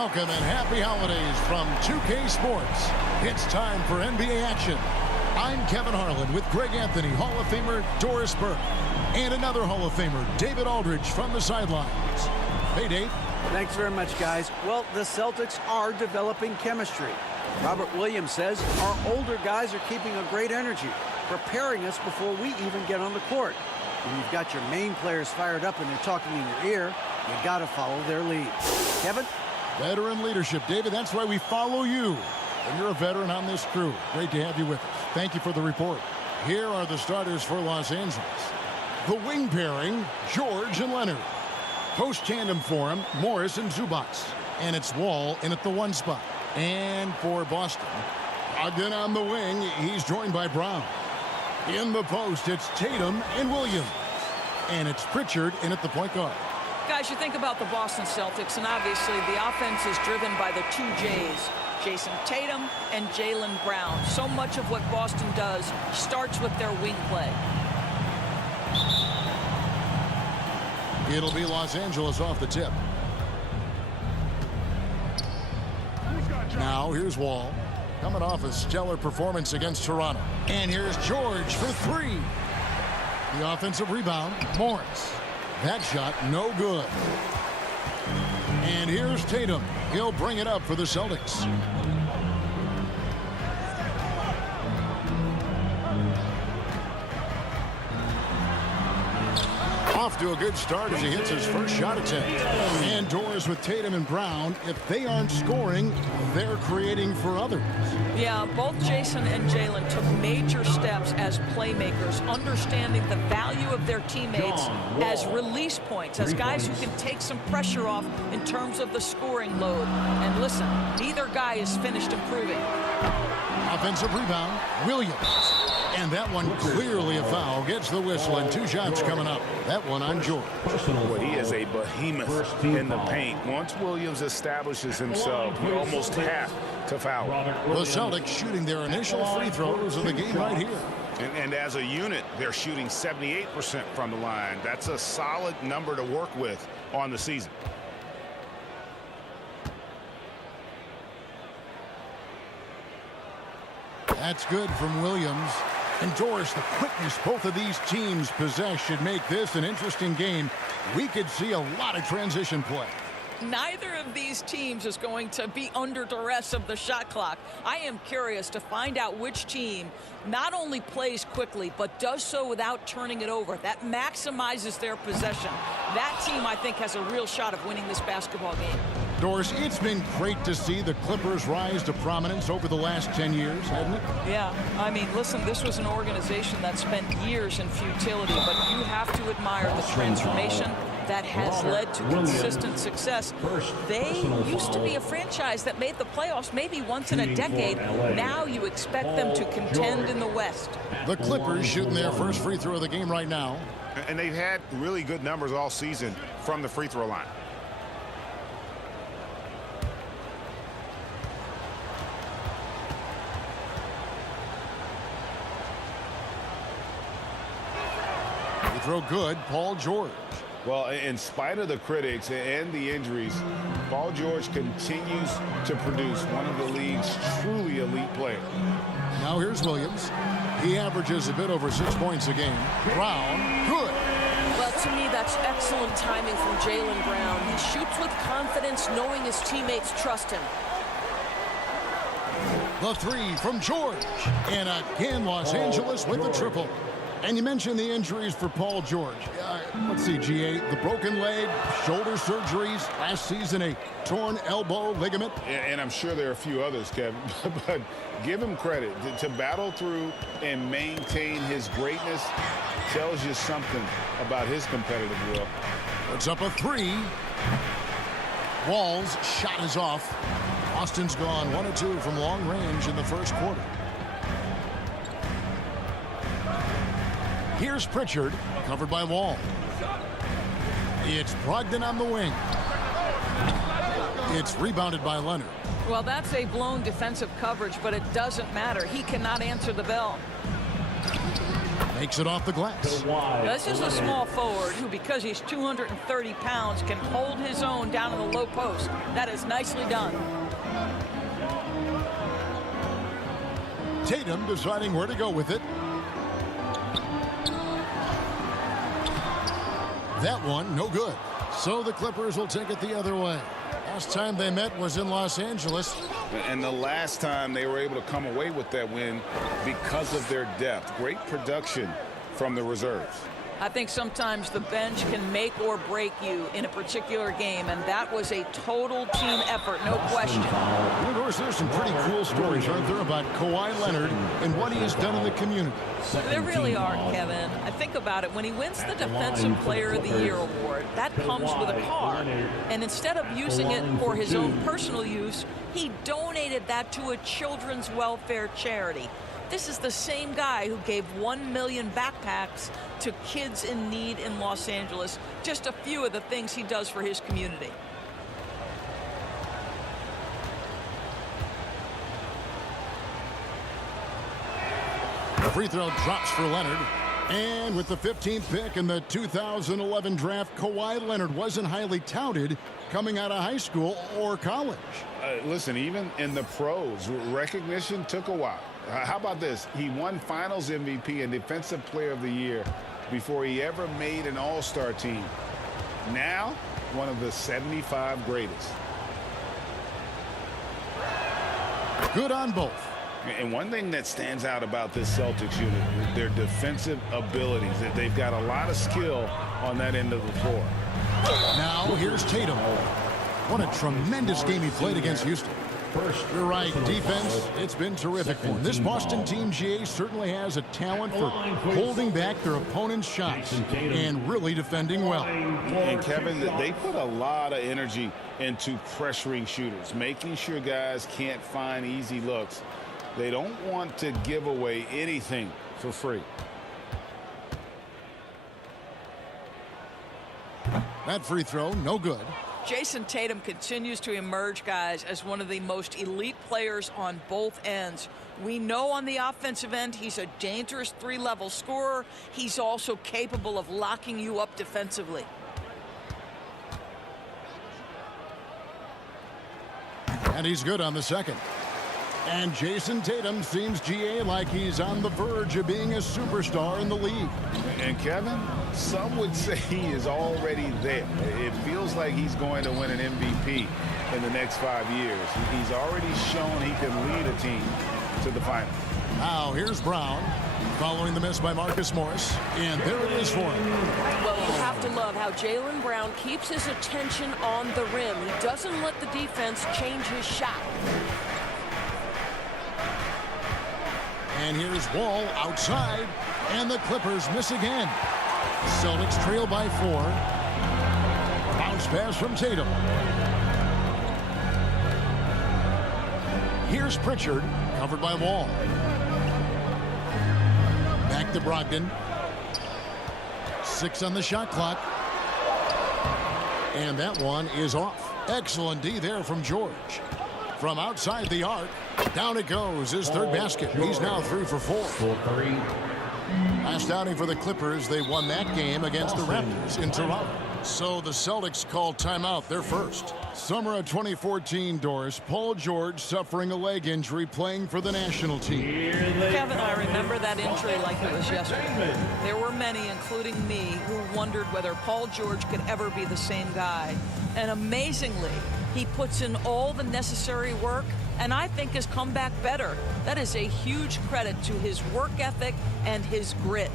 Welcome and happy holidays from 2K Sports. It's time for NBA action. I'm Kevin Harlan with Greg Anthony, Hall of Famer Doris Burke, and another Hall of Famer, David Aldridge, from the sidelines. Hey, Dave. Thanks very much, guys. Well, the Celtics are developing chemistry. Robert Williams says our older guys are keeping a great energy, preparing us before we even get on the court. When you've got your main players fired up and they're talking in your ear, you got to follow their lead. Kevin? Veteran leadership, David. That's why we follow you. And you're a veteran on this crew. Great to have you with us. Thank you for the report. Here are the starters for Los Angeles. The wing pairing, George and Leonard. Post tandem for him, Morris and Zubac. And it's Wall in at the one spot. And for Boston, Ogden on the wing, he's joined by Brown. In the post, it's Tatum and Williams. And it's Pritchard in at the point guard. Guys, you think about the Boston Celtics, and obviously the offense is driven by the two J's, Jason Tatum and Jaylen Brown. So much of what Boston does starts with their wing play. It'll be Los Angeles off the tip. Now here's Wall, coming off a stellar performance against Toronto. And here's George for three. The offensive rebound, Morris. That shot, no good. And here's Tatum. He'll bring it up for the Celtics. Off to a good start as he hits his first shot attempt. And Doris with Tatum and Brown, if they aren't scoring, they're creating for others. Yeah, both Jason and Jaylen took major steps as playmakers, understanding the value of their teammates as release points, as guys who can take some pressure off in terms of the scoring load. And listen, neither guy is finished improving. Offensive rebound, Williams. And that one clearly a foul. Gets the whistle, and two shots coming up. That one on George. Well, he is a behemoth in the paint. Once Williams establishes himself, you almost have to foul. The Celtics shooting their initial free throws of the game right here. And as a unit, they're shooting 78% from the line. That's a solid number to work with on the season. That's good from Williams. And Doris, the quickness both of these teams possess should make this an interesting game. We could see a lot of transition play. Neither of these teams is going to be under duress of the shot clock. I am curious to find out which team not only plays quickly, but does so without turning it over. That maximizes their possession. That team, I think, has a real shot of winning this basketball game. Doris, it's been great to see the Clippers rise to prominence over the last 10 years, hasn't it? Yeah, I mean, listen, this was an organization that spent years in futility, but you have to admire the transformation that has led to consistent success. They used to be a franchise that made the playoffs maybe once in a decade. Now you expect them to contend in the West. The Clippers shooting their first free throw of the game right now. And they've had really good numbers all season from the free throw line. Throw good, Paul George. Well, in spite of the critics and the injuries, Paul George continues to produce one of the league's truly elite players. Now here's Williams. He averages a bit over 6 points a game. Brown, good. Well, to me, that's excellent timing from Jaylen Brown. He shoots with confidence, knowing his teammates trust him. The three from George. And again, Los Angeles with the triple. And you mentioned the injuries for Paul George. Let's see, GA, the broken leg, shoulder surgeries, last season a torn elbow ligament. And I'm sure there are a few others, Kevin, but give him credit. To battle through and maintain his greatness tells you something about his competitive will. Puts up a three. Wall's shot is off. Austin's gone 1 of 2 from long range in the first quarter. Here's Pritchard, covered by Wall. It's Brogdon on the wing. It's rebounded by Leonard. Well, that's a blown defensive coverage, but it doesn't matter. He cannot answer the bell. Takes it off the glass. This is a small forward who, because he's 230 pounds, can hold his own down in the low post. That is nicely done. Tatum deciding where to go with it. That one, no good. So the Clippers will take it the other way. Last time they met was in Los Angeles. And the last time they were able to come away with that win because of their depth. Great production from the reserves. I think sometimes the bench can make or break you in a particular game, and that was a total team effort, no question. Of course, there's some pretty cool stories, aren't there, about Kawhi Leonard and what he has done in the community. There really are, Kevin. I think about it. When he wins the Defensive Player of the Year award, that comes with a card. And instead of using it for his own personal use, he donated that to a children's welfare charity. This is the same guy who gave 1 million backpacks to kids in need in Los Angeles. Just a few of the things he does for his community. The free throw drops for Leonard. And with the 15th pick in the 2011 draft, Kawhi Leonard wasn't highly touted coming out of high school or college. Listen, even in the pros, recognition took a while. How about this? He won Finals MVP and Defensive Player of the Year before he ever made an All-Star team. Now, one of the 75 greatest. Good on both. And one thing that stands out about this Celtics unit, their defensive abilities. They've got a lot of skill on that end of the floor. Now, here's Tatum. What a tremendous game he played against Houston. You're right, defense, it's been terrific for him. This Boston team, GA, certainly has a talent for holding back their opponent's shots and really defending well. And Kevin, they put a lot of energy into pressuring shooters, making sure guys can't find easy looks. They don't want to give away anything for free. That free throw, no good. Jason Tatum continues to emerge, guys, as one of the most elite players on both ends. We know on the offensive end he's a dangerous three-level scorer. He's also capable of locking you up defensively. And he's good on the second. And Jason Tatum seems, GA, like he's on the verge of being a superstar in the league. And Kevin, some would say he is already there. It feels like he's going to win an MVP in the next 5 years. He's already shown he can lead a team to the final. Now here's Brown following the miss by Marcus Morris. And there it is for him. Well, you have to love how Jaylen Brown keeps his attention on the rim. He doesn't let the defense change his shot. And here's Wall outside, and the Clippers miss again. Celtics trail by 4. Bounce pass from Tatum. Here's Pritchard, covered by Wall. Back to Brogdon. 6 on the shot clock. And that one is off. Excellent D there from George. From outside the arc, down it goes, his third basket. He's now 3 for 4. Last outing for the Clippers, they won that game against the Raptors in Toronto. So the Celtics called timeout, their first. Summer of 2014, Doris, Paul George suffering a leg injury playing for the national team. Kevin, I remember that injury like it was yesterday. There were many, including me, who wondered whether Paul George could ever be the same guy. And amazingly, he puts in all the necessary work and I think has come back better. That is a huge credit to his work ethic and his grit.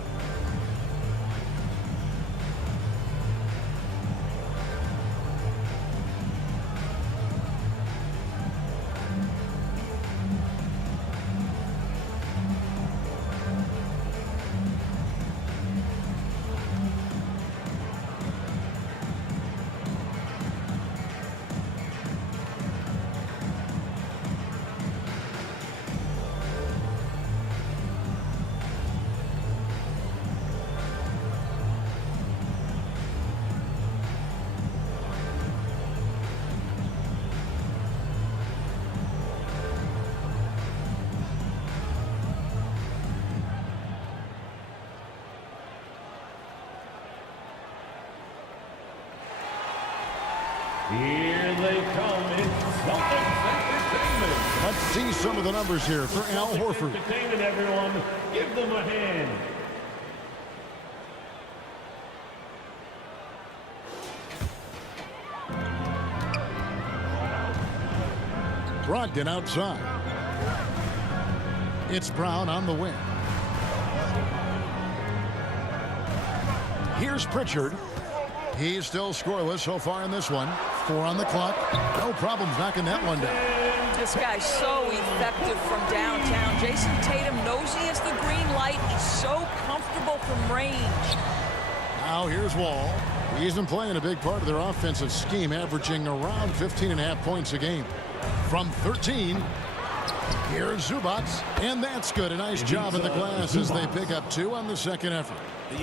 Let's see some of the numbers here for Al Horford. Entertainment, everyone. Give them a hand. Brogdon outside. It's Brown on the wing. Here's Pritchard. He's still scoreless so far in this one. 4 on the clock. No problems knocking that one down. This guy's so effective from downtown. Jason Tatum knows he has the green light. He's so comfortable from range. Now here's Wall. He's been playing a big part of their offensive scheme, averaging around 15.5 points a game. From 13, here's Zubac, and that's good. A nice job in the glass as they pick up 2 on the second effort.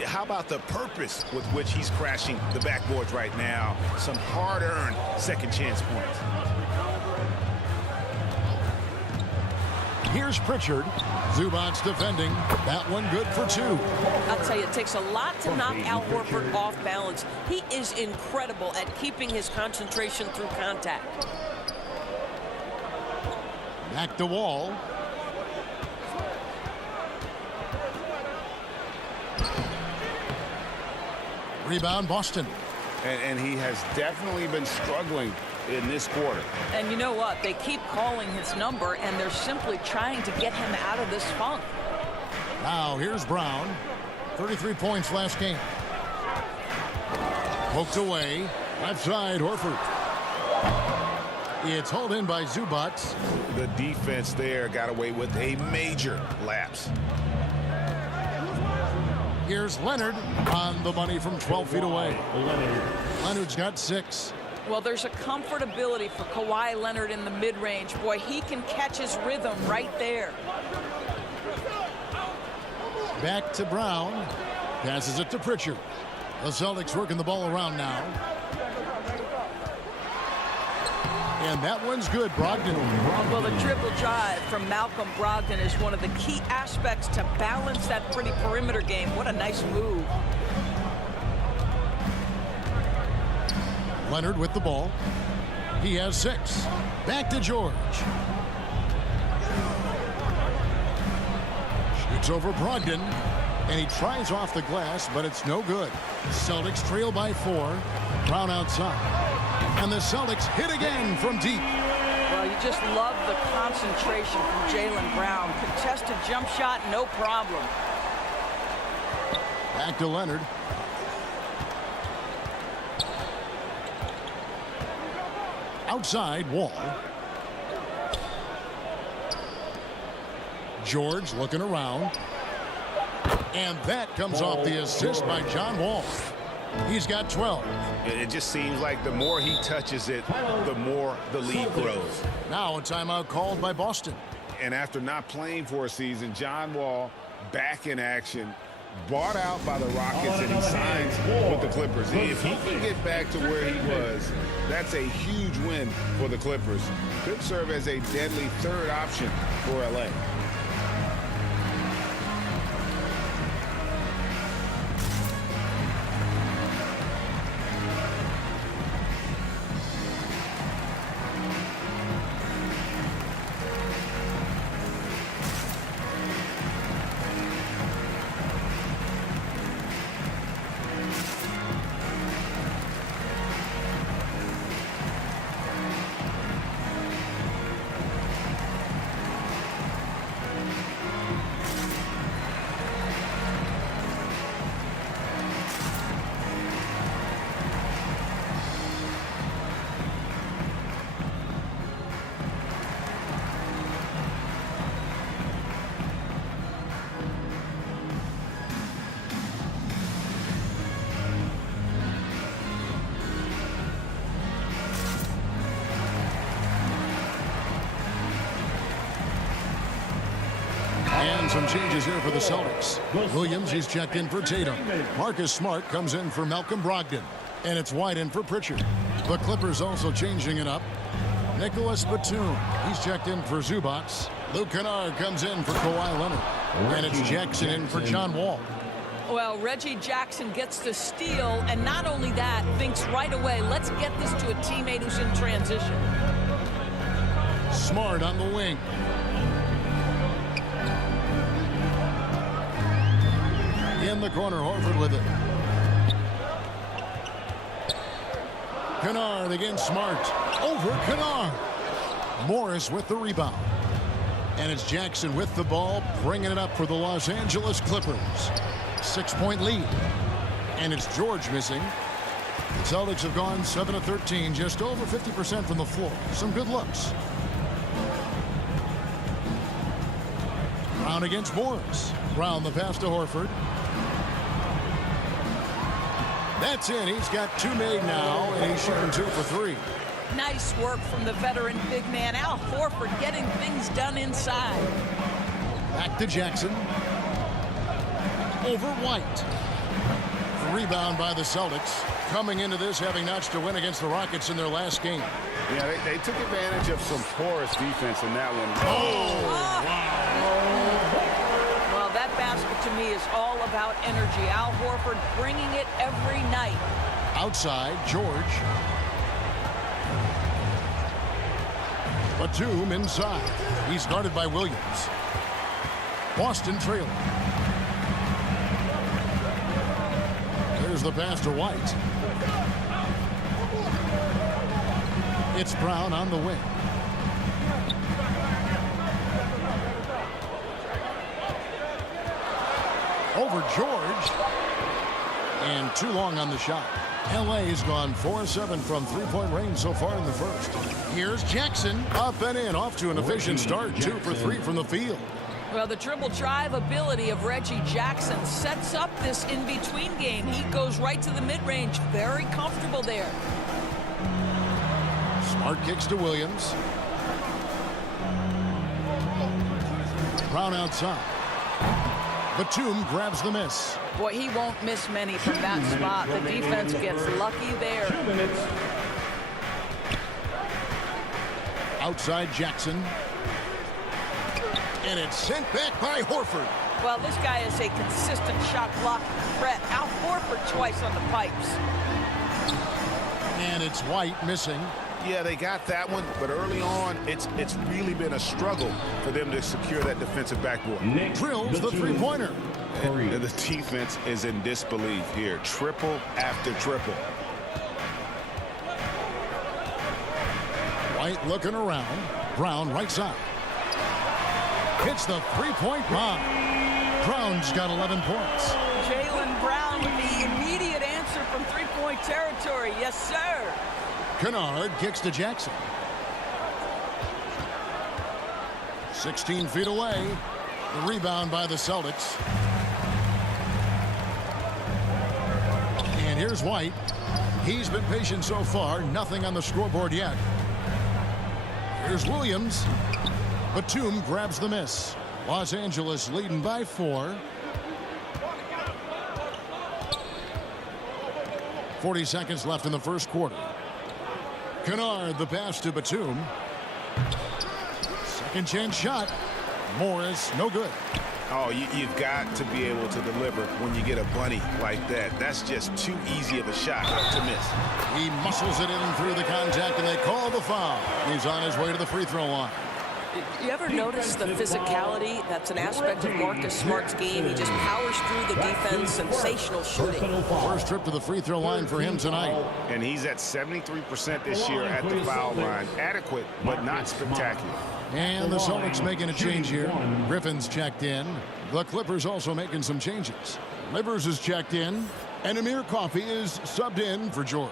How about the purpose with which he's crashing the backboards right now? Some hard-earned second chance points. Here's Pritchard. Zubac defending. That one good for 2. I'll tell you, it takes a lot to knock Al Horford off balance. He is incredible at keeping his concentration through contact. Back to Wall. Rebound Boston. And he has definitely been struggling in this quarter. And you know what? They keep calling his number, and they're simply trying to get him out of this funk. Now here's Brown. 33 points last game. Poked away. Left side, Horford. It's hauled in by Zubac. The defense there got away with a major lapse. Here's Leonard on the money from 12 feet away. Leonard's got 6. Well, there's a comfortability for Kawhi Leonard in the mid-range. Boy, he can catch his rhythm right there. Back to Brown. Passes it to Pritchard. The Celtics working the ball around now. And that one's good. Brogdon. Well, the triple drive from Malcolm Brogdon is one of the key aspects to balance that pretty perimeter game. What a nice move. Leonard with the ball. He has 6. Back to George. Shoots over Brogdon. And he tries off the glass, but it's no good. Celtics trail by 4. Brown outside. And the Celtics hit again from deep. Well, you just love the concentration from Jaylen Brown. Contested jump shot, no problem. Back to Leonard. Outside, Wall. George looking around. And that comes off the assist by John Wall. He's got 12. It just seems like the more he touches it, the more the lead grows. Now a timeout called by Boston. And after not playing for a season, John Wall back in action, bought out by the Rockets, and he signs with the Clippers. If he can get back to where he was, that's a huge win for the Clippers. Could serve as a deadly third option for LA. And some changes here for the Celtics. Williams, he's checked in for Tatum. Marcus Smart comes in for Malcolm Brogdon. And it's White in for Pritchard. The Clippers also changing it up. Nicholas Batum, he's checked in for Zubac. Luke Kennard comes in for Kawhi Leonard. And it's Jackson in for John Wall. Well, Reggie Jackson gets the steal, and not only that, thinks right away, let's get this to a teammate who's in transition. Smart on the wing. In the corner, Horford with it. Kennard against Smart. Over Kennard. Morris with the rebound. And it's Jackson with the ball, bringing it up for the Los Angeles Clippers. 6-point lead. And it's George missing. The Celtics have gone 7 of 13, just over 50% from the floor. Some good looks. Brown against Morris. Brown the pass to Horford. That's in. He's got 2 made now, and he's shooting 2 for 3. Nice work from the veteran big man, Al Horford, getting things done inside. Back to Jackson. Over White. Rebound by the Celtics. Coming into this, having notched a win against the Rockets in their last game. Yeah, they took advantage of some porous defense in that one. Well, that basket to me is all about energy. Al Horford bringing it every night. Outside, George. Batum inside. He's guarded by Williams. Boston trailing. There's the pass to White. It's Brown on the wing. Over George. And too long on the shot. LA's gone 4-7 from three-point range so far in the first. Here's Jackson. Up and in. Off to an efficient start. 2 for 3 from the field. Well, the dribble drive ability of Reggie Jackson sets up this in-between game. He goes right to the mid-range. Very comfortable there. Smart kicks to Williams. Brown outside. Batum grabs the miss. Boy, he won't miss many from that spot. The defense gets lucky there. 2 minutes. Outside Jackson. And it's sent back by Horford. Well, this guy is a consistent shot blocking threat. Al Horford twice on the pipes. And it's White missing. Yeah, they got that one, but early on, it's really been a struggle for them to secure that defensive backboard. Drills the three-pointer. And the defense is in disbelief here. Triple after triple. White looking around. Brown right side. Hits the three-point bomb. Brown's got 11 points. Jaylen Brown with the immediate answer from three-point territory. Yes, sir. Kennard kicks to Jackson. 16 feet away. The rebound by the Celtics. And here's White. He's been patient so far. Nothing on the scoreboard yet. Here's Williams. Batum grabs the miss. Los Angeles leading by 4. 40 seconds left in the first quarter. Kennard the pass to Batum. Second chance shot. Morris no good. Oh, you've got to be able to deliver when you get a bunny like that. That's just too easy of a shot to miss. He muscles it in through the contact, and they call the foul. He's on his way to the free throw line. You ever notice the physicality? That's an aspect of Marcus Smart's game. He just powers through the defense. Sensational shooting. First trip to the free throw line for him tonight. And he's at 73% this year at the foul line. Adequate, but not spectacular. And the Celtics making a change here. Griffin's checked in. The Clippers also making some changes. Livers is checked in. And Amir Coffey is subbed in for George.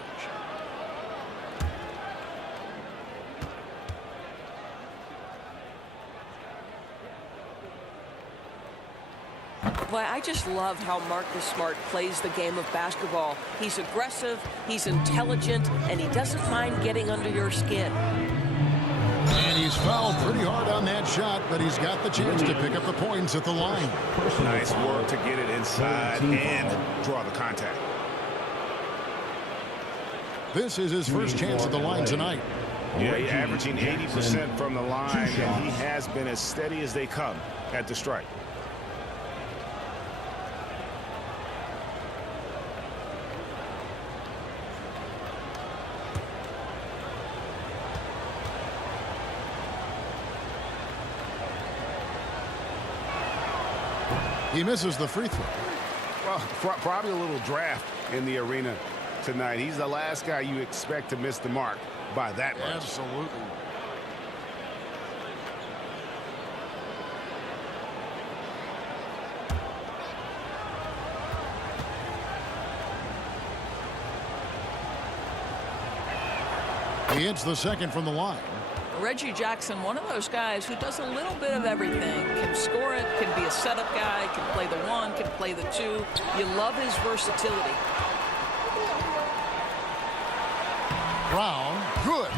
Well, I just love how Marcus Smart plays the game of basketball. He's aggressive, he's intelligent, and he doesn't mind getting under your skin. And he's fouled pretty hard on that shot, but he's got the chance to pick up the points at the line. Nice work to get it inside and draw the contact. This is his first chance at the line tonight. Yeah, he's averaging 80% from the line, and he has been as steady as they come at the strike. He misses the free throw. Well, probably a little draft in the arena tonight. He's the last guy you expect to miss the mark by that much. Absolutely. He hits the second from the line. Reggie Jackson, one of those guys who does a little bit of everything. Can score it, can be a setup guy, can play the one, can play the two. You love his versatility. Brown, good.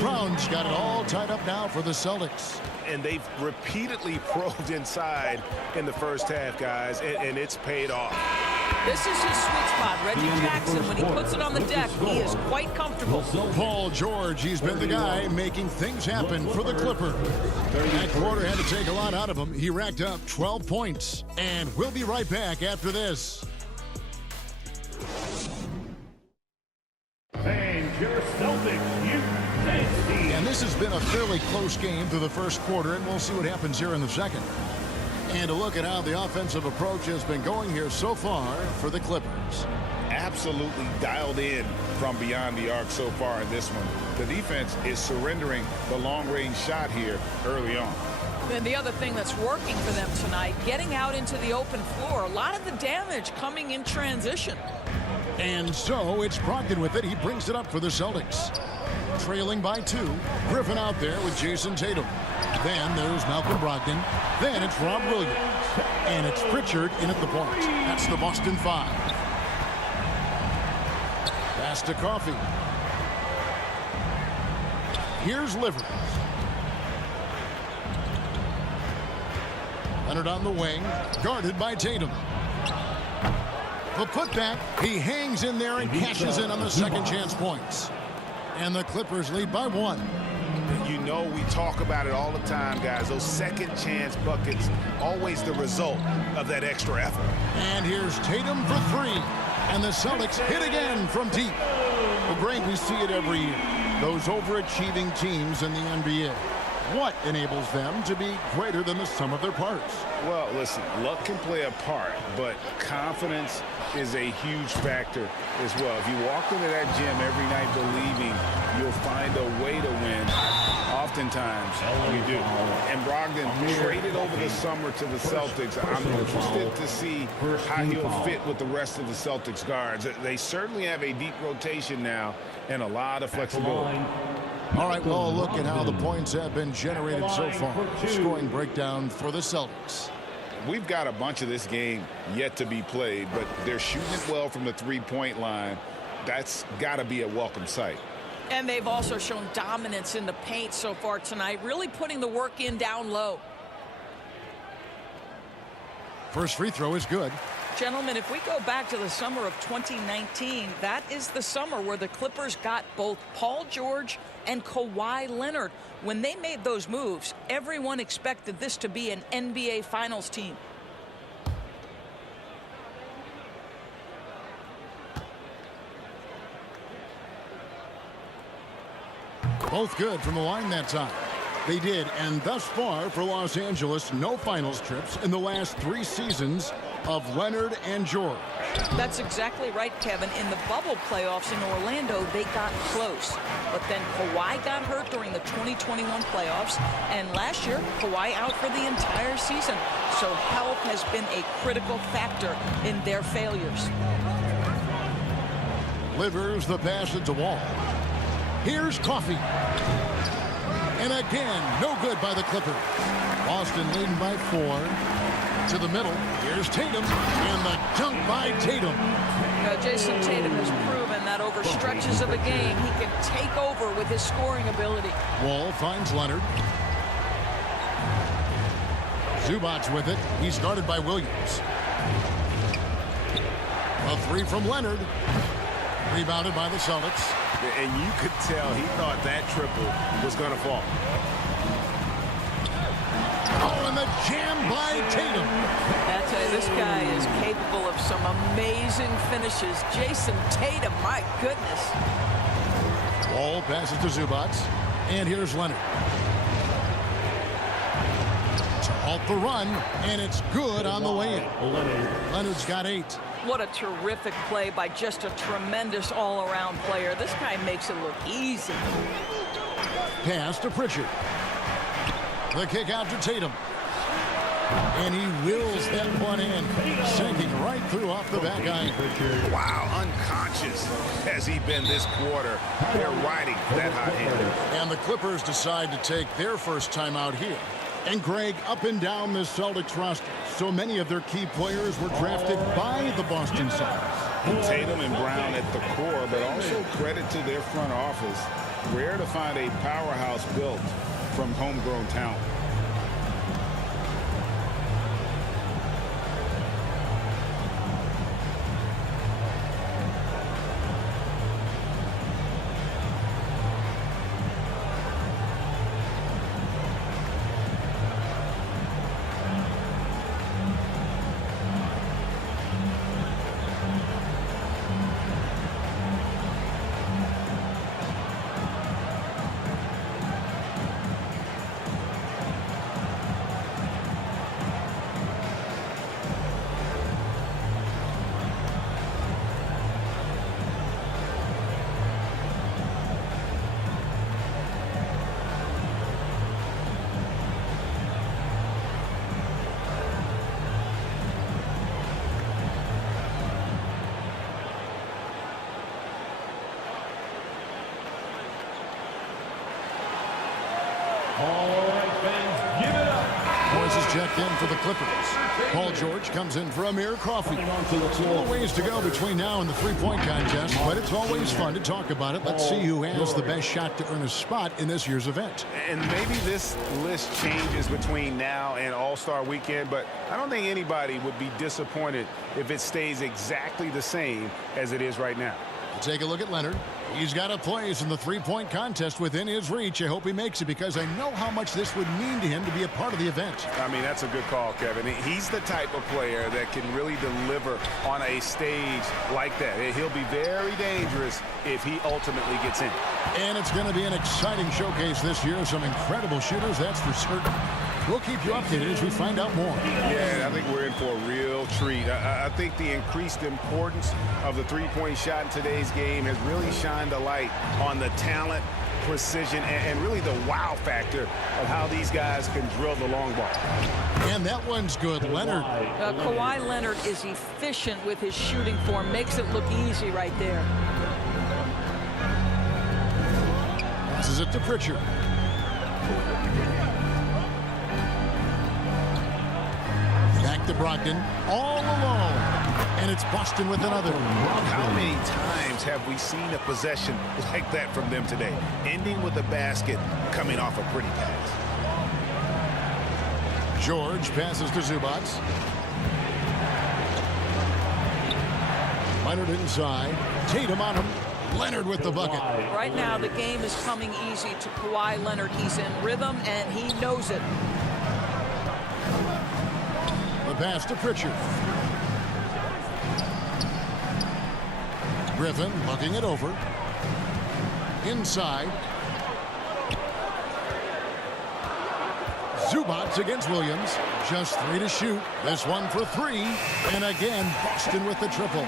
Brown's got it all tied up now for the Celtics. And they've repeatedly probed inside in the first half, guys, and it's paid off. This is his sweet spot. Reggie Jackson, when he puts it on the deck, he is quite comfortable. Paul George, he's been the guy making things happen for the Clippers. That quarter had to take a lot out of him. He racked up 12 points. And we'll be right back after this. And your Celtics, you tasty. And this has been a fairly close game through the first quarter, and we'll see what happens here in the second. And a look at how the offensive approach has been going here so far for the Clippers. Absolutely dialed in from beyond the arc so far in this one. The defense is surrendering the long-range shot here early on. And the other thing that's working for them tonight, getting out into the open floor. A lot of the damage coming in transition. And so it's Brogdon with it. He brings it up for the Celtics. Trailing by 2. Griffin out there with Jason Tatum. Then there's Malcolm Brogdon. Then it's Rob Williams. And it's Pritchard in at the point. That's the Boston 5. Pass to Coffey. Here's Livers. Leonard on the wing. Guarded by Tatum. The putback. He hangs in there and cashes in on the second chance points. And the Clippers lead by 1. You know, we talk about it all the time, guys. Those second chance buckets, always the result of that extra effort. And here's Tatum for 3. And the Celtics hit again from deep. Well, Greg, we see it every year. Those overachieving teams in the NBA. What enables them to be greater than the sum of their parts? Well, listen, luck can play a part, but confidence is a huge factor as well. If you walk into that gym every night believing you'll find a way to win, oftentimes you do. And Brogdon traded over the summer to the Celtics. I'm interested to see how he'll fit with the rest of the Celtics guards. They certainly have a deep rotation now and a lot of flexibility. All right, well, look at how the points have been generated so far. Scoring breakdown for the Celtics. We've got a bunch of this game yet to be played, but they're shooting it well from the three-point line. That's got to be a welcome sight. And they've also shown dominance in the paint so far tonight, really putting the work in down low. First free throw is good. Gentlemen, if we go back to the summer of 2019, that is the summer where the Clippers got both Paul George and Kawhi Leonard. When they made those moves, everyone expected this to be an NBA Finals team. Both good from the line that time. They did, and thus far for Los Angeles, no finals trips in the last 3 seasons of Leonard and George. That's exactly right, Kevin. In the bubble playoffs in Orlando, they got close. But then Kawhi got hurt during the 2021 playoffs, and last year, Kawhi out for the entire season. So health has been a critical factor in their failures. Livers the pass into Wall. Here's Coffey. And again, no good by the Clippers. Boston leading by 4. To the middle. Here's Tatum. And the dunk by Tatum. Jason Tatum has proven that over stretches of a game, he can take over with his scoring ability. Wall finds Leonard. Zubac's with it. He's guarded by Williams. A 3 from Leonard. Rebounded by the Celtics. And you could tell he thought that triple was going to fall. Oh, and the jam by Tatum. I tell you, this guy is capable of some amazing finishes. Jason Tatum, my goodness. Wall passes to Zubac. And here's Leonard. to halt the run, and it's good on the way in. Leonard's got 8. What a terrific play by just a tremendous all-around player. This guy makes it look easy. Pass to Pritchard. The kick out to Tatum. And he wills that one in, sinking right through off the back iron. Wow, unconscious has he been this quarter. They're riding that hot hand. And the Clippers decide to take their first time out here. And Greg, up and down the Celtics roster, so many of their key players were drafted by the Boston Celtics. Tatum and Brown at the core, but also credit to their front office. Rare to find a powerhouse built from homegrown talent. Checked in for the Clippers. Paul George comes in for Amir Coffey. A little ways to go between now and the three-point contest, but it's always fun to talk about it. Let's see who has the best shot to earn a spot in this year's event. And maybe this list changes between now and All-Star Weekend, but I don't think anybody would be disappointed if it stays exactly the same as it is right now. Take a look at Leonard. He's got a place in the three-point contest within his reach. I hope he makes it because I know how much this would mean to him to be a part of the event. I mean, that's a good call, Kevin. He's the type of player that can really deliver on a stage like that. He'll be very dangerous if he ultimately gets in. And it's going to be an exciting showcase this year. Some incredible shooters, that's for certain. We'll keep you updated as we find out more. Yeah, I think we're in for a real treat. I think the increased importance of the three-point shot in today's game has really shined a light on the talent, precision, and really the wow factor of how these guys can drill the long ball. And that one's good, Leonard. Kawhi Leonard is efficient with his shooting form, makes it look easy right there. Passes it to Pritchard. Back to Brogdon, all alone, and it's Boston with another. How many times have we seen a possession like that from them today, ending with a basket coming off a pretty pass? George passes to Zubac. Leonard inside. Tatum on him. Leonard with the bucket. Right now, the game is coming easy to Kawhi Leonard. He's in rhythm, and he knows it. The pass to Pritchard. Griffin looking it over. Inside. Zubac against Williams. Just 3 to shoot. This one for 3. And again, Boston with the triple.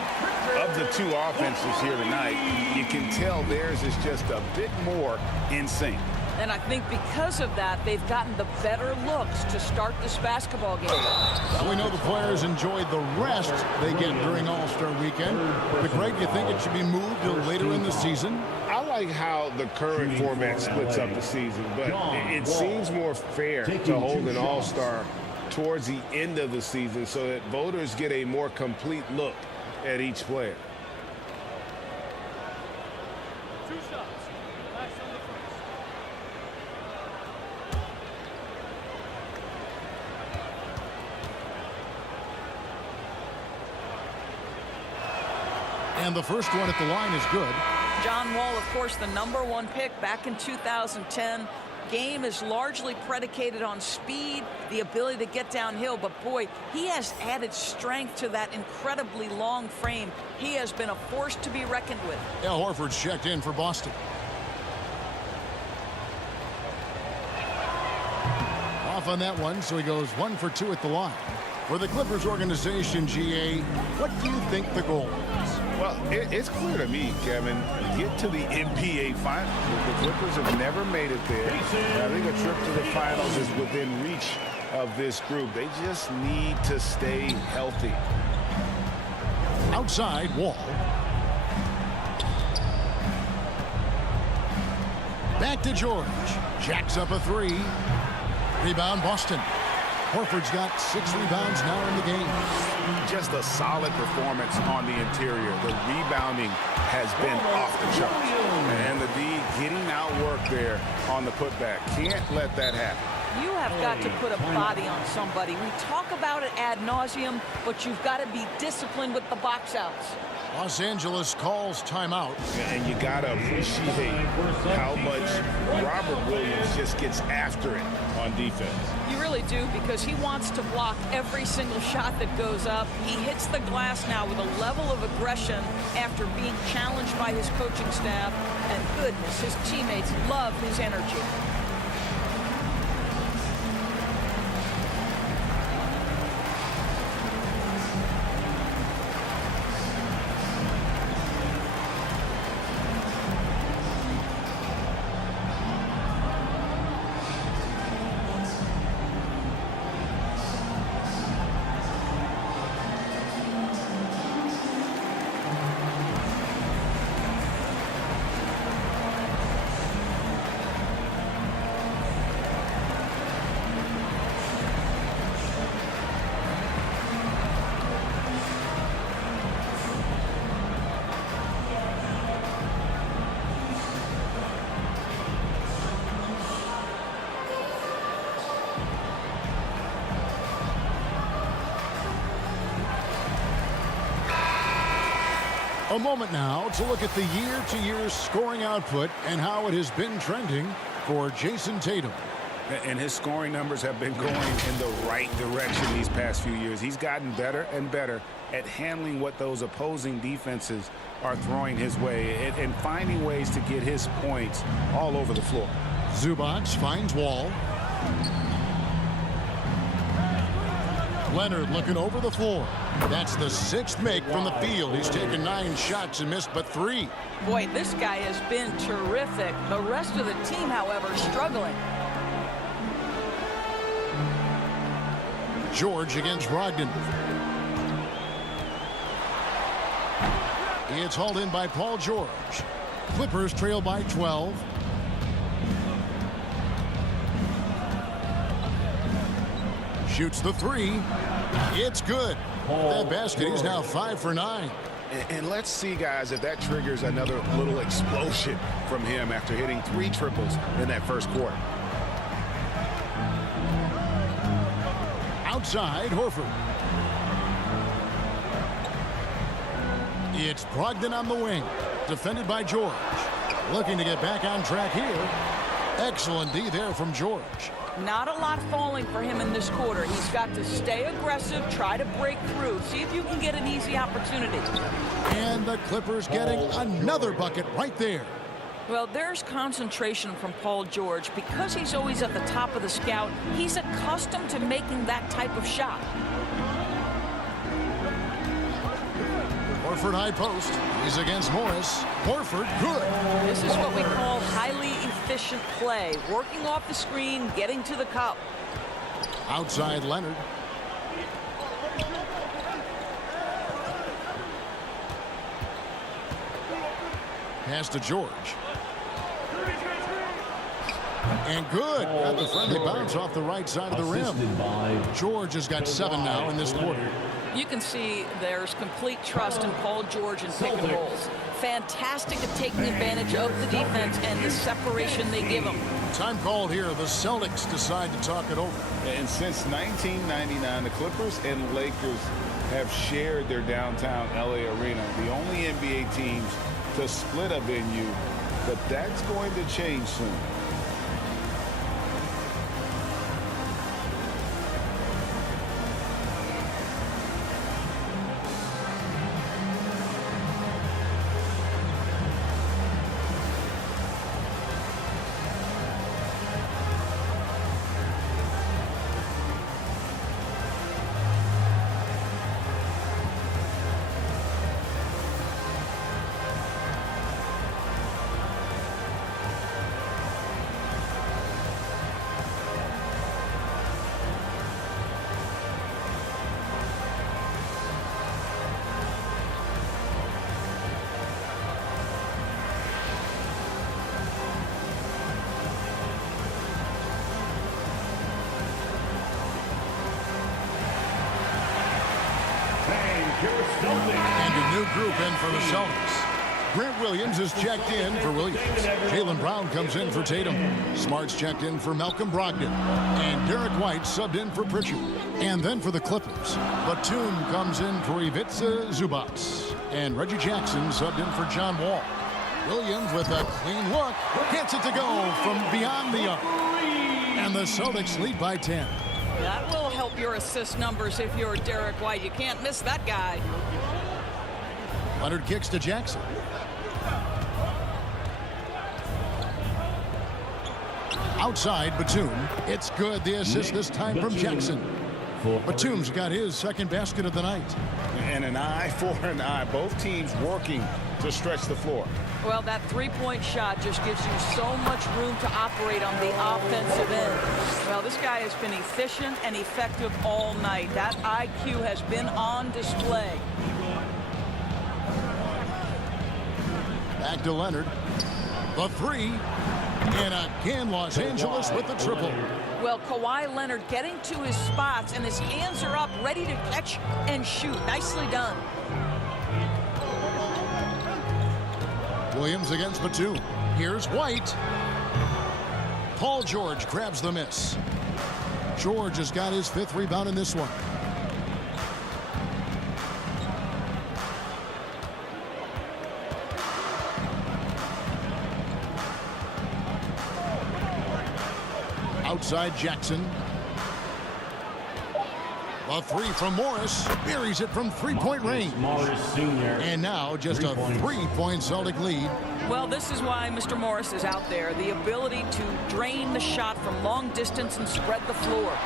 Of the two offenses here tonight, you can tell theirs is just a bit more in sync. And I think because of that, they've gotten the better looks to start this basketball game. Well, we know the players enjoyed the rest they get during All-Star Weekend. But, Greg, you think it should be moved to later in the season? I like how the current format splits up the season, but it seems more fair to hold an All-Star towards the end of the season so that voters get a more complete look at each player. And the first one at the line is good. John Wall, of course, the #1 pick back in 2010. Game is largely predicated on speed, the ability to get downhill, but boy, he has added strength to that incredibly long frame. He has been a force to be reckoned with. Al Horford's checked in for Boston. off on that one, so he goes 1 for 2 at the line. For the Clippers organization, GA, what do you think the goal is? Well, it's clear to me, Kevin, get to the NBA Finals. The Clippers have never made it there. I think a trip to the Finals is within reach of this group. They just need to stay healthy. Outside, Wall. Back to George. Jacks up a 3. Rebound, Boston. Horford's got 6 rebounds now in the game. Just a solid performance on the interior. The rebounding has been off the charts. And the D getting outworked there on the putback. Can't let that happen. You have got to put a body on somebody. We talk about it ad nauseum, but you've got to be disciplined with the box outs. Los Angeles calls timeout. And you got to appreciate how much Robert Williams just gets after it on defense. You really do, because he wants to block every single shot that goes up. He hits the glass now with a level of aggression after being challenged by his coaching staff. And goodness, his teammates love his energy. A moment now to look at the year-to-year scoring output and how it has been trending for Jason Tatum. And his scoring numbers have been going in the right direction these past few years. He's gotten better and better at handling what those opposing defenses are throwing his way and finding ways to get his points all over the floor. Zubac finds Wall. Leonard looking over the floor. That's the 6th make from the field. He's taken 9 shots and missed but 3. Boy, this guy has been terrific. The rest of the team, however, struggling. George against Brogdon. It's hauled in by Paul George. Clippers trail by 12. Shoots the 3. It's good. That basket, he's now 5 for 9. And let's see, guys, if that triggers another little explosion from him after hitting 3 triples in that first quarter. Outside, Horford. It's Brogdon on the wing. Defended by George. Looking to get back on track here. Excellent D there from George. Not a lot falling for him in this quarter. He's got to stay aggressive, try to break through, see if you can get an easy opportunity. And the Clippers getting another bucket right there. Well, there's concentration from Paul George. Because he's always at the top of the scout, he's accustomed to making that type of shot. Horford high post. He's against Morris. Horford, good. This is what we call highly efficient play. Working off the screen, getting to the cup. Outside Leonard. Pass to George. And good. Got the friendly bounce off the right side of the rim. George has got 7 now in this quarter. You can see there's complete trust in Paul George in pick and rolls. Fantastic at taking advantage of the defense and the separation they give him. Time called here. The Celtics decide to talk it over. And since 1999, the Clippers and Lakers have shared their downtown LA arena. The only NBA teams to split a venue, but that's going to change soon. your Celtics. And a new group in for the Celtics. Grant Williams is checked in for Williams. Jaylen Brown comes in for Tatum. Smart's checked in for Malcolm Brogdon. And Derek White subbed in for Pritchard. And then for the Clippers, Batum comes in for Ivica Zubac. And Reggie Jackson subbed in for John Wall. Williams with a clean look. Gets it to go from beyond the arc. And the Celtics lead by 10. That will help your assist numbers if you're Derek White. You can't miss that guy. Leonard kicks to Jackson. Outside Batum. It's good. The assist this time from Jackson. Batum's got his second basket of the night. And an eye for an eye. Both teams working to stretch the floor. Well, that three-point shot just gives you so much room to operate on the offensive end. Well, this guy has been efficient and effective all night. That IQ has been on display. Back to Leonard. The three. And again, Los Angeles with the triple. Well, Kawhi Leonard getting to his spots, and his hands are up, ready to catch and shoot. Nicely done. Williams against Batum. Here's White. Paul George grabs the miss. George has got his fifth rebound in this one. Outside Jackson. A three from Morris. Buries it from three-point range. Morris Sr. And now just a three-point Celtic lead. Well, this is why Mr. Morris is out there. The ability to drain the shot from long distance and spread the floor.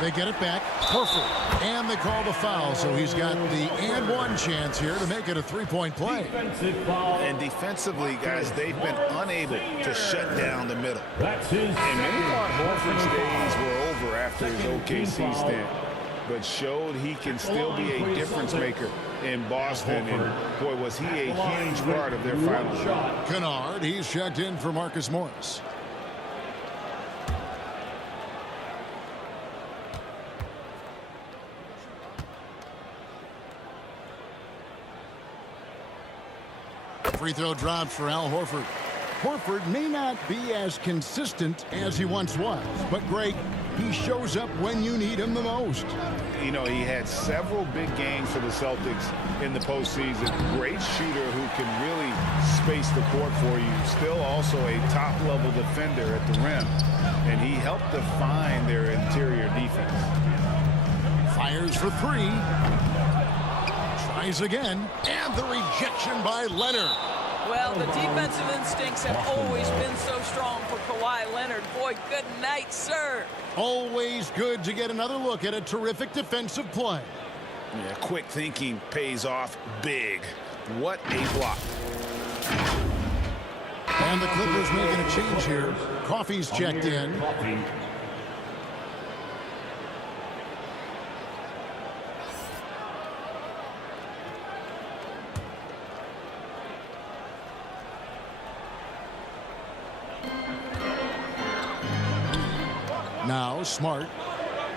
They get it back. Horford. And they call the foul, so he's got the and one chance here to make it a three-point play. And defensively, guys, they've been unable to shut down the middle. That's his And many thought Horford's days were over after his OKC stint, but showed he can still be a difference maker in Boston. And boy, was he a huge part of their final shot. Kennard, he's checked in for Marcus Morris. Free throw drops for Al Horford. Horford may not be as consistent as he once was, but Greg, he shows up when you need him the most. You know, he had several big games for the Celtics in the postseason. Great shooter who can really space the court for you. Still also a top-level defender at the rim, and he helped define their interior defense. Fires for three. Tries again, and the rejection by Leonard. Well, the defensive instincts have always been so strong for Kawhi Leonard. Boy, good night, sir. Always good to get another look at a terrific defensive play. Yeah, quick thinking pays off big. What a block. And the Clippers making a change here. Coffey's checked in. Now Smart.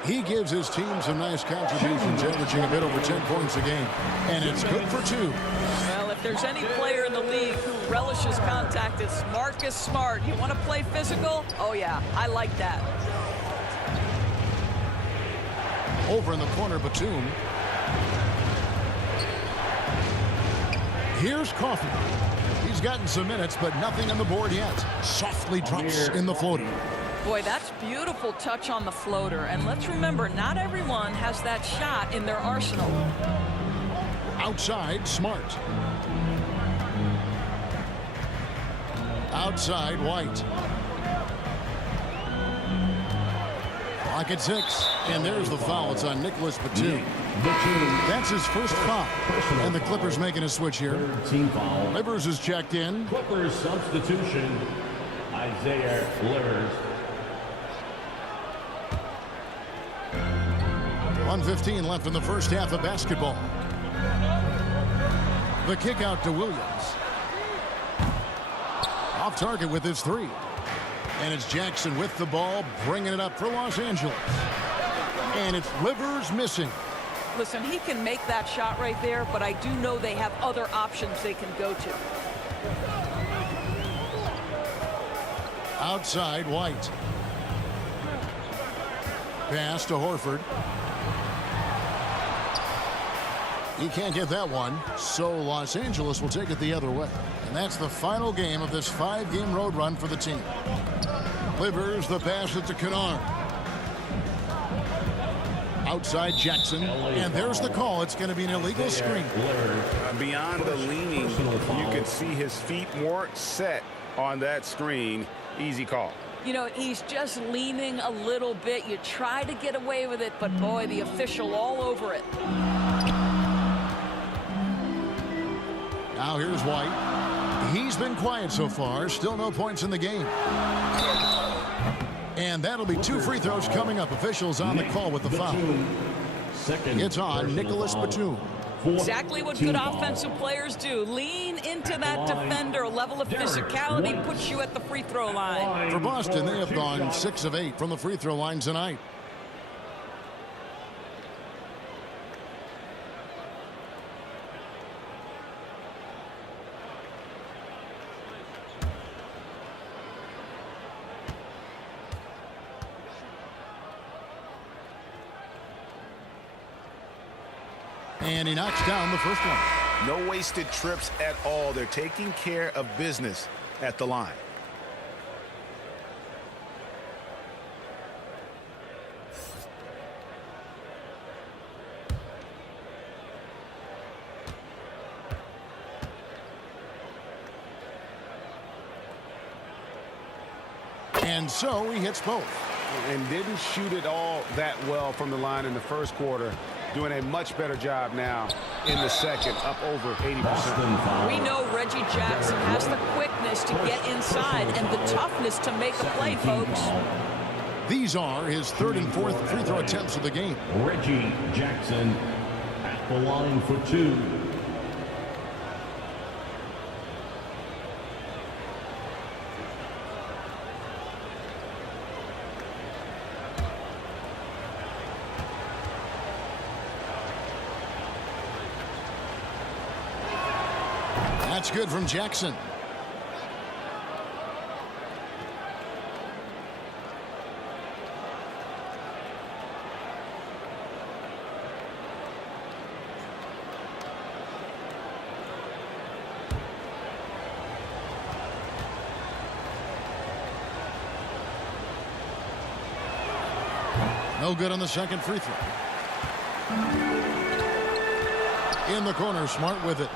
He gives his team some nice contributions, averaging a bit over 10 points a game. And it's good for two. Well, if there's any player in the league who relishes contact, it's Marcus Smart. You want to play physical? Oh, yeah, I like that. Over in the corner, Batum. Here's Coffey. He's gotten some minutes, but nothing on the board yet. Softly drops in the floater. Boy, that's beautiful touch on the floater. And let's remember, not everyone has that shot in their arsenal. Outside, Smart. Outside, White. Clock at 6. And there's the foul. It's on Nicholas Batum. That's his first foul. And the Clippers making a switch here. Team foul. Livers is checked in. Clippers substitution. Isaiah Livers. 1:15 left in the first half of basketball. The kick out to Williams. Off target with his three. And it's Jackson with the ball, bringing it up for Los Angeles. And it's Livers missing. Listen, he can make that shot right there, but I do know they have other options they can go to. Outside, White. Pass to Horford. He can't get that one, so Los Angeles will take it the other way. And that's the final game of this 5-game road run for the team. Livers the pass to Kennard. Outside Jackson, and there's the call. It's going to be an illegal screen. Beyond the leaning, you could see his feet weren't set on that screen. Easy call. You know, he's just leaning a little bit. You try to get away with it, but boy, the official all over it. Now here's White. He's been quiet so far. Still no points in the game. And that'll be 2 free throws coming up. Officials on the call with the foul. It's on Nicholas Batum. Exactly what good offensive players do. Lean into that defender. A level of physicality puts you at the free throw line. For Boston, they have gone 6 of 8 from the free throw line tonight. And he knocks down the first one. No wasted trips at all. They're taking care of business at the line. And so he hits both. And didn't shoot it all that well from the line in the first quarter. Doing a much better job now in the second, up over 80%. We know Reggie Jackson has the quickness to get inside and the toughness to make a play, folks. These are his 3rd and 4th free throw attempts of the game. Reggie Jackson at the line for 2. That's good from Jackson. No good on the second free throw. In the corner, Smart with it.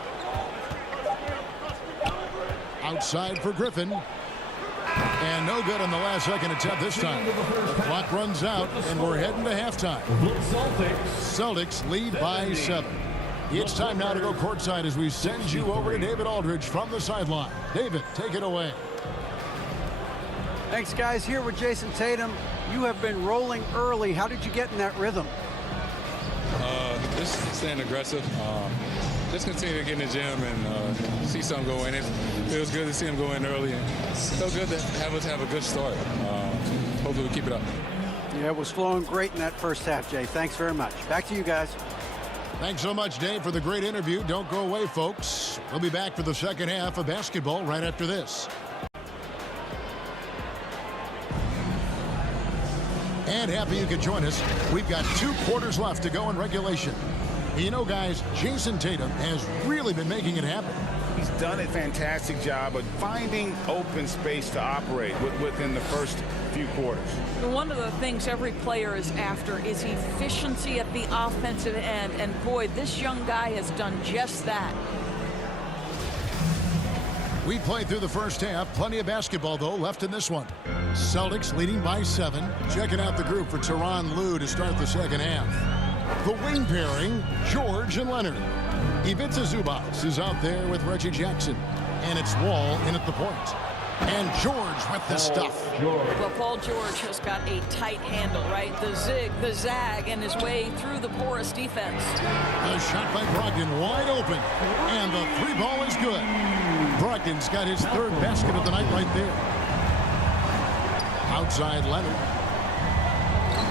Outside for Griffin. And no good on the last second attempt this time. The clock runs out, and we're heading to halftime. Celtics lead by 7. It's time now to go courtside as we send you over to David Aldridge from the sideline. David, take it away. Thanks, guys. Here with Jason Tatum. You have been rolling early. How did you get in that rhythm? Just staying aggressive. Just continue to get in the gym and see something go in. It feels good to see him go in early. And so good to have us have a good start. Hopefully we keep it up. Yeah, it was flowing great in that first half, Jay. Thanks very much. Back to you guys. Thanks so much, Dave, for the great interview. Don't go away, folks. We'll be back for the second half of basketball right after this. And happy you could join us. We've got 2 quarters left to go in regulation. You know, guys, Jason Tatum has really been making it happen. He's done a fantastic job of finding open space to operate within the first few quarters. One of the things every player is after is efficiency at the offensive end. And boy, this young guy has done just that. We played through the first half. Plenty of basketball, though, left in this one. Celtics leading by 7. Checking out the group for Tyronn Lue to start the second half. The wing pairing, George and Leonard. Ivica Zubac is out there with Reggie Jackson. And it's Wall in at the point. And George with the stuff. Well, Paul George has got a tight handle, right? The zig, the zag, and his way through the porous defense. A shot by Brogdon wide open. And the 3-ball is good. Brogdon's got his 3rd basket of the night right there. Outside Leonard.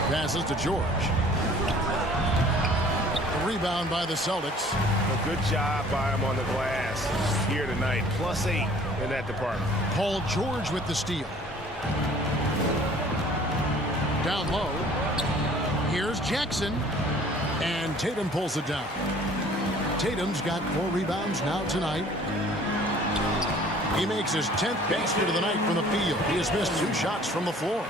Passes to George. rebound by the Celtics. A good job by him on the glass here tonight. +8 in that department. Paul George with the steal. Down low. Here's Jackson. And Tatum pulls it down. Tatum's got 4 rebounds now tonight. He makes his 10th basket of the night from the field. He has missed 2 shots from the floor.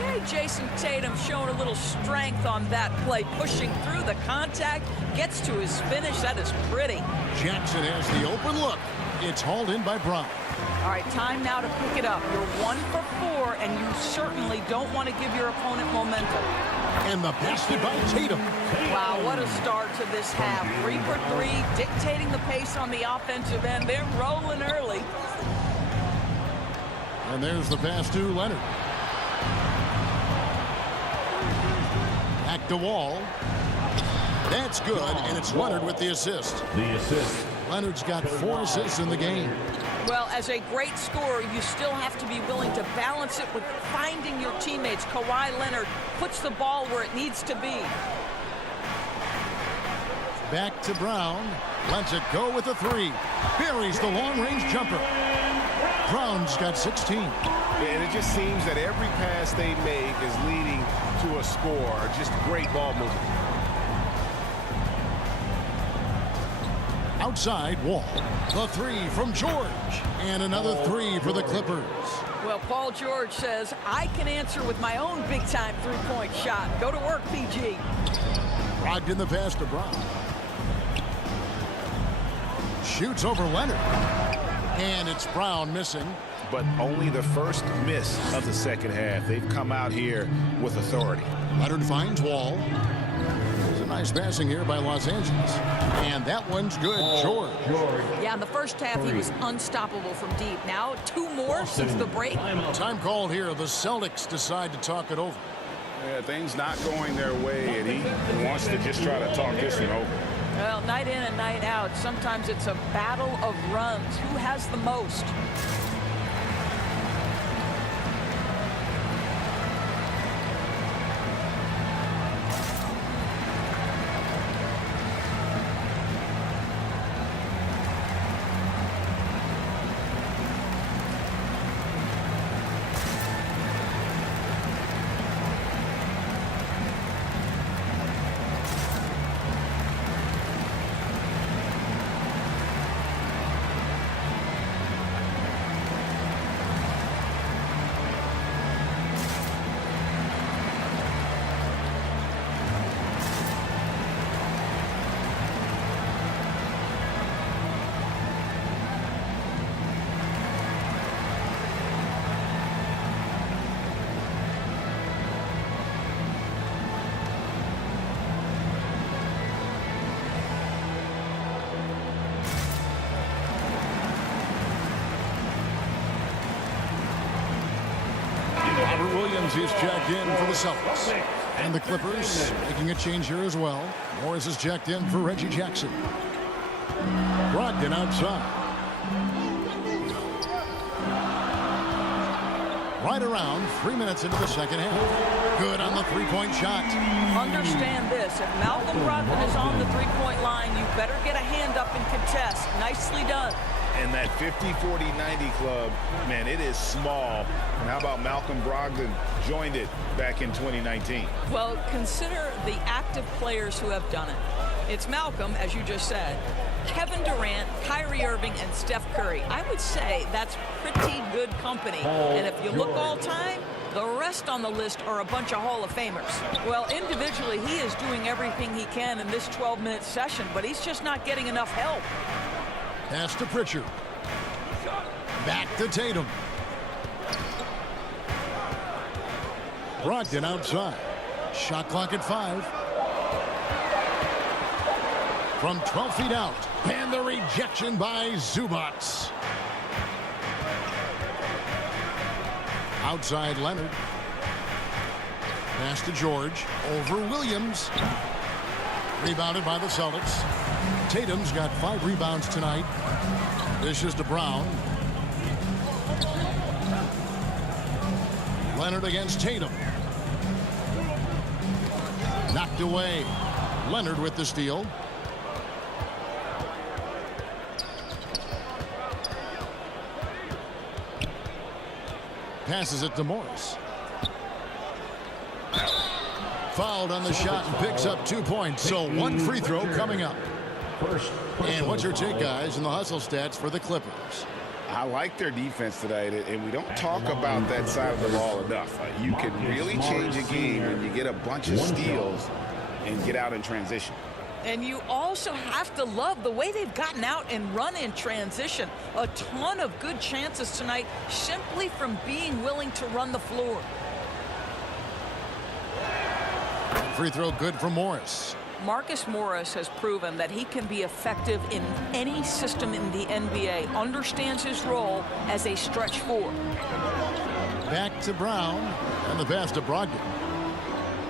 Okay, Jason Tatum showing a little strength on that play, pushing through the contact, gets to his finish. That is pretty. Jackson has the open look. It's hauled in by Brown. All right, time now to pick it up. You're 1 for 4, and you certainly don't want to give your opponent momentum. And the basket by Tatum. Wow, what a start to this half. 3 for 3, dictating the pace on the offensive end. They're rolling early. And there's the pass to Leonard. Back to Wall. That's good, and it's Leonard with the assist. The assist. Leonard's got 4 assists in the game. Well, as a great scorer, you still have to be willing to balance it with finding your teammates. Kawhi Leonard puts the ball where it needs to be. Back to Brown. Lets it go with a 3. Buries the long-range jumper. Brown's got 16. And it just seems that every pass they make is leading to a score. Just great ball movement. Outside Wall. The 3 from George. And another 3 for the Clippers. Well, Paul George says, I can answer with my own big-time three-point shot. Go to work, PG. Brogdon the pass to Brown. Shoots over Leonard. And it's Brown missing. But only the first miss of the second half. They've come out here with authority. Leonard finds Wall. There's a nice passing here by Los Angeles. And that one's good. George. Yeah, in the first half, he was unstoppable from deep. Now, 2 more since the break. Time called here. The Celtics decide to talk it over. Yeah, things not going their way, and he wants to just try to talk this one over. Well, night in and night out, sometimes it's a battle of runs. Who has the most? Robert Williams is checked in for the Celtics. And the Clippers making a change here as well. Morris is checked in for Reggie Jackson. Brogdon outside. Right around 3 minutes into the second half. Good on the three-point shot. Understand this. If Malcolm Brogdon is on the three-point line, you better get a hand up and contest. Nicely done. And that 50-40-90 club, man, it is small. And how about Malcolm Brogdon joined it back in 2019? Well, consider the active players who have done it. It's Malcolm, as you just said, Kevin Durant, Kyrie Irving, and Steph Curry. I would say that's pretty good company. And if you look all time, the rest on the list are a bunch of Hall of Famers. Well, individually, he is doing everything he can in this 12-minute session, but he's just not getting enough help. Pass to Pritchard. Back to Tatum. Brogdon outside. Shot clock at 5. From 12 feet out. And the rejection by Zubac. Outside Leonard. Pass to George. Over Williams. Rebounded by the Celtics. Tatum's got 5 rebounds tonight. Dishes to Brown. Leonard against Tatum. Knocked away. Leonard with the steal. Passes it to Morris. Fouled on the shot and picks up 2 points. So one free throw coming up. And what's your take, guys, in the hustle stats for the Clippers? I like their defense tonight, and we don't talk about that side of the ball enough. You can really change a game when you get a bunch of steals and get out in transition. And you also have to love the way they've gotten out and run in transition. A ton of good chances tonight simply from being willing to run the floor. Free throw good for Morris. Marcus Morris has proven that he can be effective in any system in the NBA, understands his role as a stretch four. Back to Brown, and the pass to Brogdon.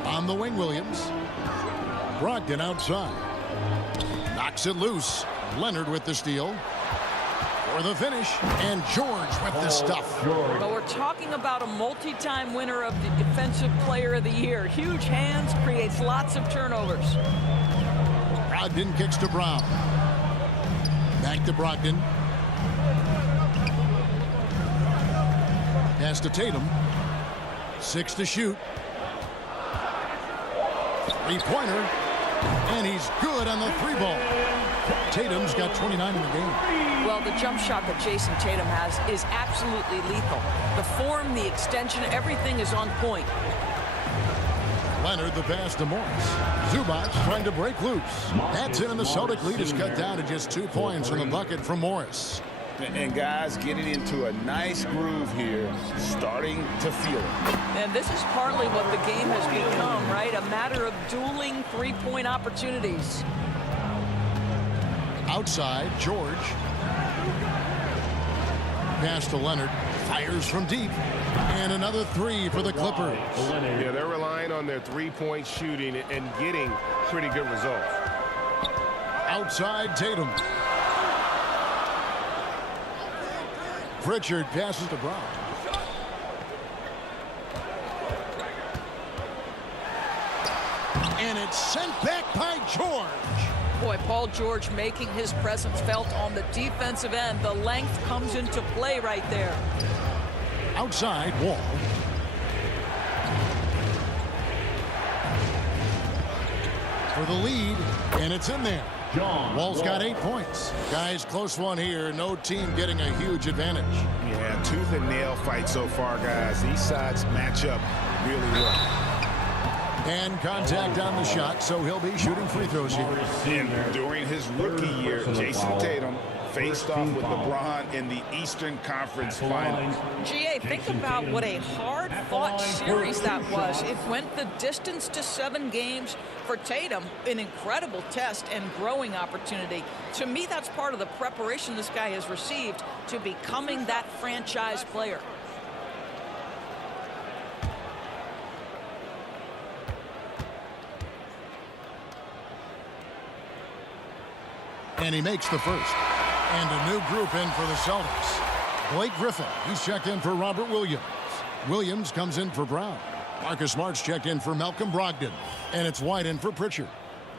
On the wing, Williams. Brogdon outside. Knocks it loose. Leonard with the steal. For the finish, and George with the stuff. But we're talking about a multi-time winner of the Defensive Player of the Year. Huge hands, creates lots of turnovers. Brogdon kicks to Brown. Back to Brogdon. Pass to Tatum. 6 to shoot. Three-pointer. And he's good on the three ball. Tatum's got 29 in the game. Well, the jump shot that Jason Tatum has is absolutely lethal. The form, the extension, everything is on point. Leonard, the pass to Morris. Zubac trying to break loose. That's it, and the Celtic lead is cut down to just 2 points in the bucket from Morris. And guys getting into a nice groove here, starting to feel it. And this is partly what the game has become, right? A matter of dueling three-point opportunities. Outside, George. Pass to Leonard. Fires from deep. And another three for the Clippers. Yeah, they're relying on their three-point shooting and getting pretty good results. Outside, Tatum. Pritchard passes to Brown. And it's sent back by George. Boy, Paul George making his presence felt on the defensive end. The length comes into play right there. Outside, Wall. For the lead, and it's in there. Wall's got 8 points. Guys, close one here. No team getting a huge advantage. Yeah, tooth and nail fight so far, guys. These sides match up really well. And contact on the shot, so he'll be shooting free throws here. And during his rookie year, Jason Tatum faced off with LeBron in the Eastern Conference Finals. GA, think about what a hard-fought series that was. It went the distance to 7 games. For Tatum, an incredible test and growing opportunity. To me, that's part of the preparation this guy has received to becoming that franchise player. And he makes the first. And a new group in for the Celtics. Blake Griffin, he's checked in for Robert Williams. Williams comes in for Brown. Marcus Smart's checked in for Malcolm Brogdon. And it's White in for Pritchard.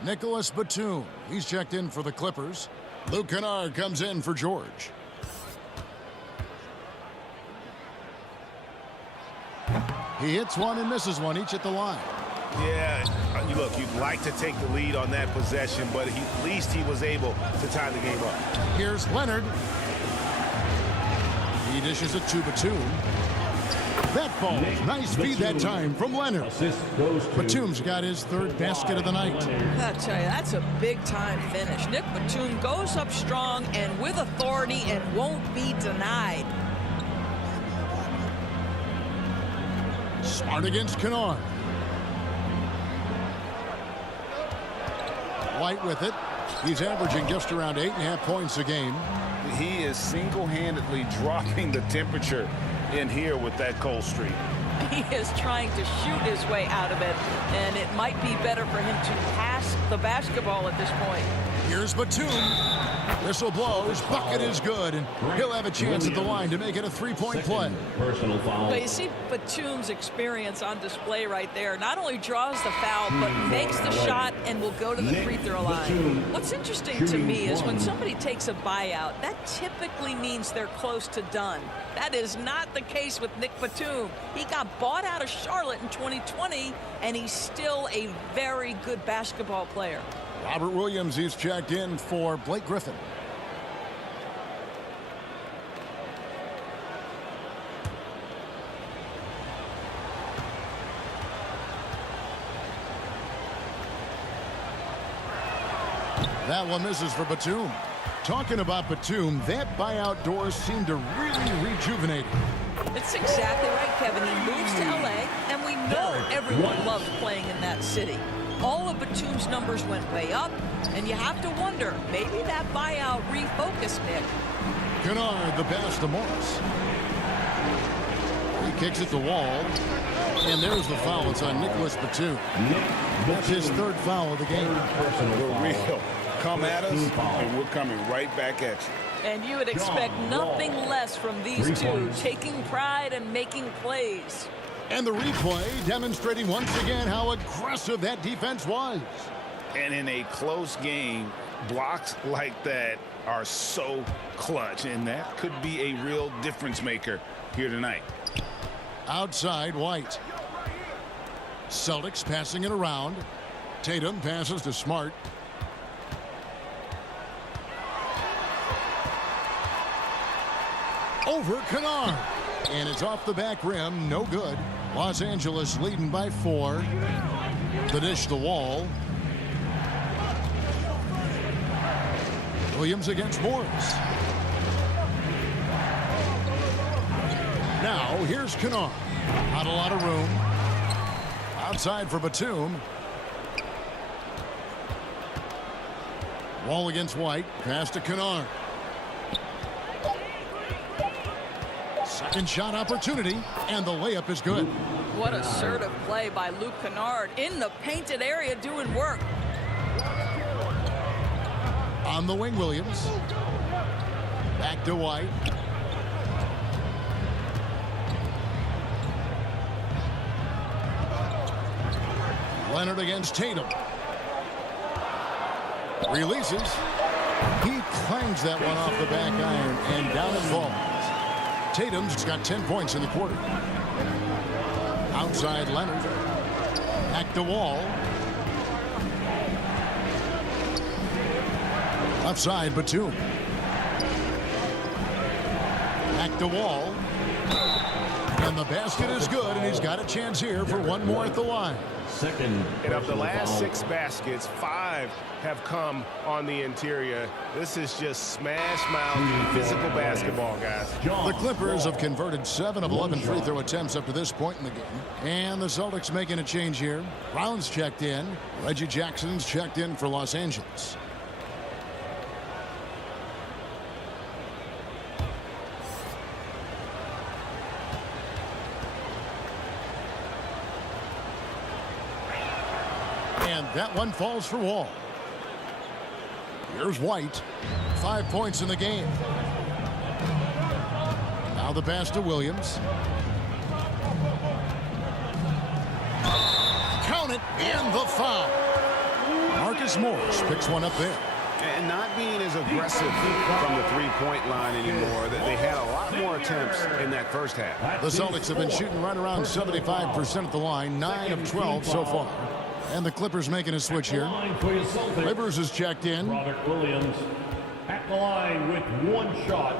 Nicholas Batum, he's checked in for the Clippers. Luke Kennard comes in for George. He hits one and misses one, each at the line. Yeah, look, you'd like to take the lead on that possession, but at least he was able to tie the game up. Here's Leonard. He dishes it to Batum. That falls. Nice feed that time from Leonard. Batum's got his 3rd basket of the night. I tell you, that's a big-time finish. Nick Batum goes up strong and with authority and won't be denied. Smart against Kennard. White with it. He's averaging just around 8.5 points a game. He is single-handedly dropping the temperature in here with that cold streak. He is trying to shoot his way out of it, and it might be better for him to pass the basketball at this point. Here's Batum. Whistle blows. Bucket is good. And he'll have a chance at the line to make it a three-point play. Personal foul. But you see Batum's experience on display right there. Not only draws the foul, but makes the shot and will go to the free throw line. What's interesting to me is when somebody takes a buyout, that typically means they're close to done. That is not the case with Nick Batum. He got bought out of Charlotte in 2020, and he's still a very good basketball player. Robert Williams, he's checked in for Blake Griffin. That one misses for Batum. Talking about Batum, that buyout door seemed to really rejuvenate him. It's exactly right, Kevin. He moves to L.A., and we know everyone loves playing in that city. All of Batum's numbers went way up, and you have to wonder, maybe that buyout refocused Nick. Kennard, the pass to Morris. He kicks it to Wall. And there's the foul. It's on Nicholas Batum. That's his third foul of the game. For real. Come at us, and we're coming right back at you. And you would expect nothing less from these two, taking pride and making plays. And the replay demonstrating once again how aggressive that defense was. And in a close game, blocks like that are so clutch, and that could be a real difference maker here tonight. Outside, White. Celtics passing it around. Tatum passes to Smart. Over Kennard. And it's off the back rim. No good. Los Angeles leading by 4. The dish to Wall. Williams against Morris. Now here's Kennard. Not a lot of room. Outside for Batum. Wall against White. Pass to Kennard. Second shot opportunity, and the layup is good. What assertive play by Luke Kennard in the painted area doing work. On the wing, Williams. Back to White. Leonard against Tatum. Releases. He clangs that one off the back iron, and down it falls. Tatum's got 10 points in the quarter. Outside Leonard. Back to Wall. Left side Batum. Back to Wall. And the basket is good, and he's got a chance here for one more at the line. Second. And of the last 6 baskets, 5 have come on the interior. This is just smash-mouth physical basketball, guys. The Clippers have converted 7 of 11 free throw attempts up to this point in the game. And the Celtics making a change here. Brown's checked in. Reggie Jackson's checked in for Los Angeles. And that one falls for Wall. Here's White. 5 points in the game. Now the pass to Williams. Count it, and the foul. Marcus Morris picks one up there. And not being as aggressive from the three-point line anymore. They had a lot more attempts in that first half. The Celtics have been shooting right around 75% at the line, 9 of 12 so far. And the Clippers making a switch here. Rivers is checked in. Robert Williams at the line with 1 shot.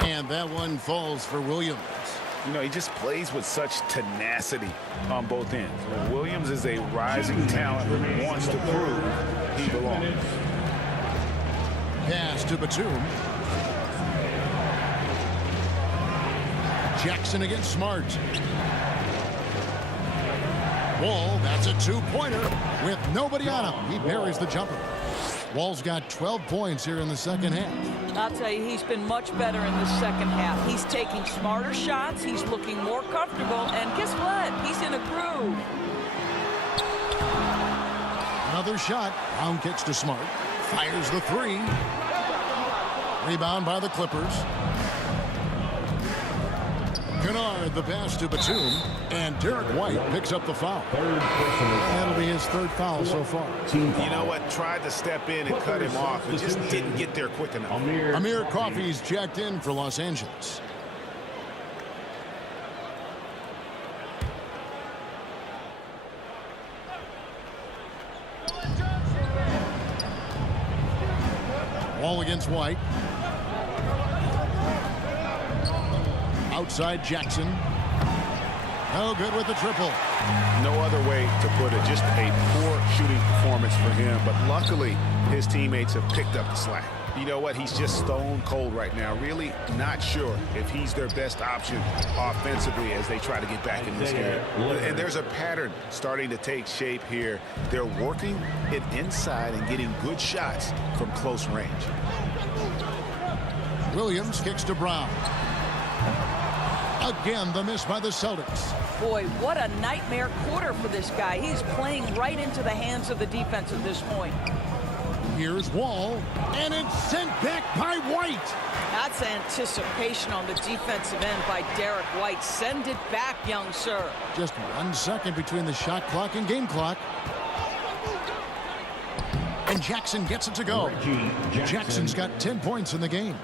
And that one falls for Williams. You know, he just plays with such tenacity on both ends. Williams is a rising talent who wants to prove he belongs. Pass to Batum. Jackson against Smart. Wall, that's a 2-pointer with nobody on him. He buries the jumper. Wall's got 12 points here in the second half. I'll tell you, he's been much better in the second half. He's taking smarter shots. He's looking more comfortable. And guess what? He's in a groove. Another shot. Brown kicks to Smart. Fires the three. Rebound by the Clippers. Kennard the pass to Batum. And Derek White picks up the foul. And that'll be his third foul so far. You know what? Tried to step in and cut him off, and just didn't get there quick enough. Amir Coffey's checked in for Los Angeles. Wall against White. Outside Jackson. No good with the triple. No other way to put it. Just a poor shooting performance for him. But luckily, his teammates have picked up the slack. You know what? He's just stone cold right now. Really not sure if he's their best option offensively as they try to get back in this game. And there's a pattern starting to take shape here. They're working it inside and getting good shots from close range. Williams kicks to Brown. Again, the miss by the Celtics. Boy, what a nightmare quarter for this guy. He's playing right into the hands of the defense at this point. Here's Wall, and it's sent back by White. That's anticipation on the defensive end by Derek White. Send it back, young sir. Just 1 second between the shot clock and game clock. And Jackson gets it to go. Jackson's got 10 points in the game.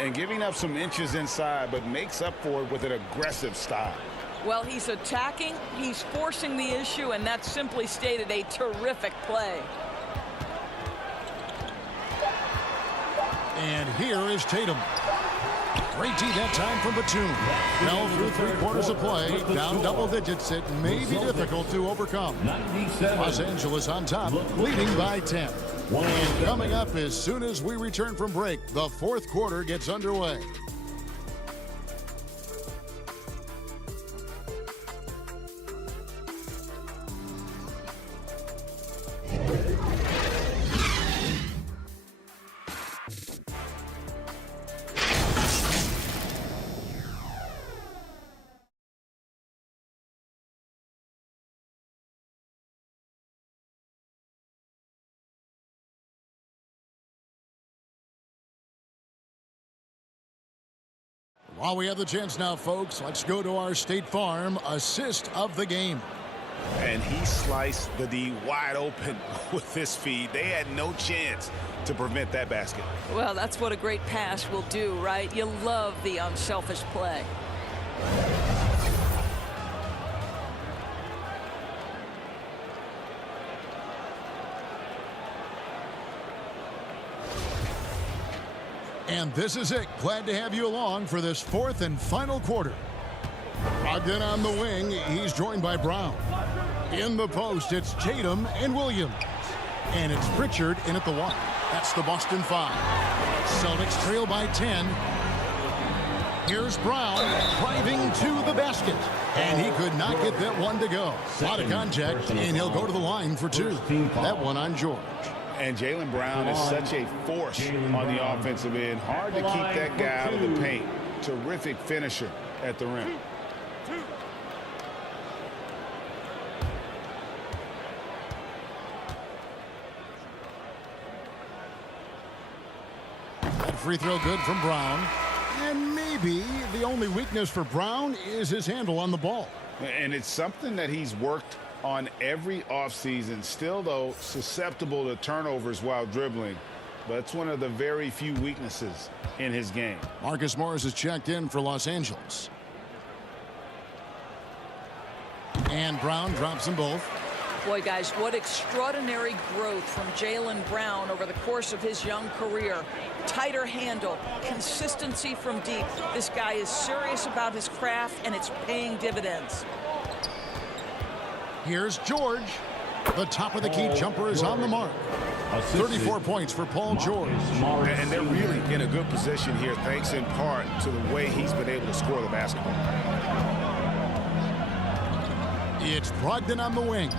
And giving up some inches inside, but makes up for it with an aggressive style. Well, he's attacking, he's forcing the issue, and that's simply stated a terrific play. And here is Tatum. Great D that time from Batum. Now through 3 quarters of play, down double digits. It may be difficult to overcome. Los Angeles on top, leading by 10. And coming up as soon as we return from break, the 4th quarter gets underway. While we have the chance now, folks, let's go to our State Farm assist of the game. And he sliced the D wide open with this feed. They had no chance to prevent that basket. Well, that's what a great pass will do, right? You love the unselfish play. And this is it. Glad to have you along for this 4th and final quarter. Brogdon on the wing. He's joined by Brown. In the post, it's Tatum and Williams. And it's Pritchard in at the 1. That's the Boston 5. Celtics trail by 10. Here's Brown driving to the basket. And he could not get that one to go. A lot of contact, and he'll go to the line for 2. That one on George. And Jaylen Brown is such a force on the offensive end. Hard to keep that guy out of the paint. Terrific finisher at the rim. That free throw good from Brown. And maybe the only weakness for Brown is his handle on the ball. And it's something that he's worked on every offseason. Still, though, susceptible to turnovers while dribbling. But it's one of the very few weaknesses in his game. Marcus Morris is checked in for Los Angeles. And Brown drops them both. Boy, guys, what extraordinary growth from Jaylen Brown over the course of his young career. Tighter handle, consistency from deep. This guy is serious about his craft, and it's paying dividends. Here's George. The top of the key jumper is on the mark. 34 points for Paul George. And they're really in a good position here, thanks in part to the way he's been able to score the basketball. It's Brogdon on the wing.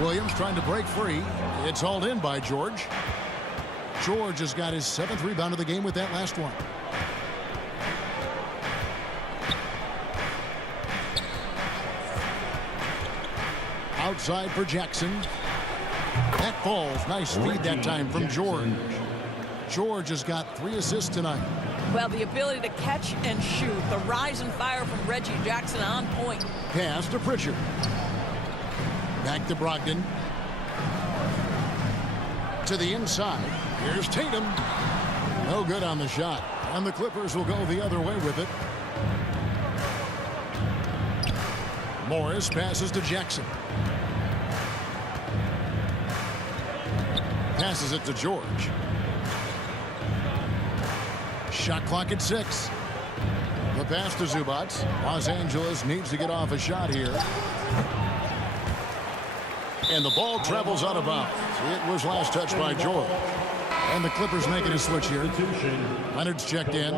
Williams trying to break free. It's hauled in by George. George has got his 7th rebound of the game with that last one. Outside for Jackson. That falls. Nice speed that time from George. George has got 3 assists tonight. Well, the ability to catch and shoot. The rise and fire from Reggie Jackson on point. Pass to Pritchard. Back to Brogdon. To the inside. Here's Tatum. No good on the shot. And the Clippers will go the other way with it. Morris passes to Jackson. Passes it to George. Shot clock at 6. The pass to Zubac. Los Angeles needs to get off a shot here. And the ball travels out of bounds. It was last touched by George. And the Clippers making a switch here. Leonard's checked in.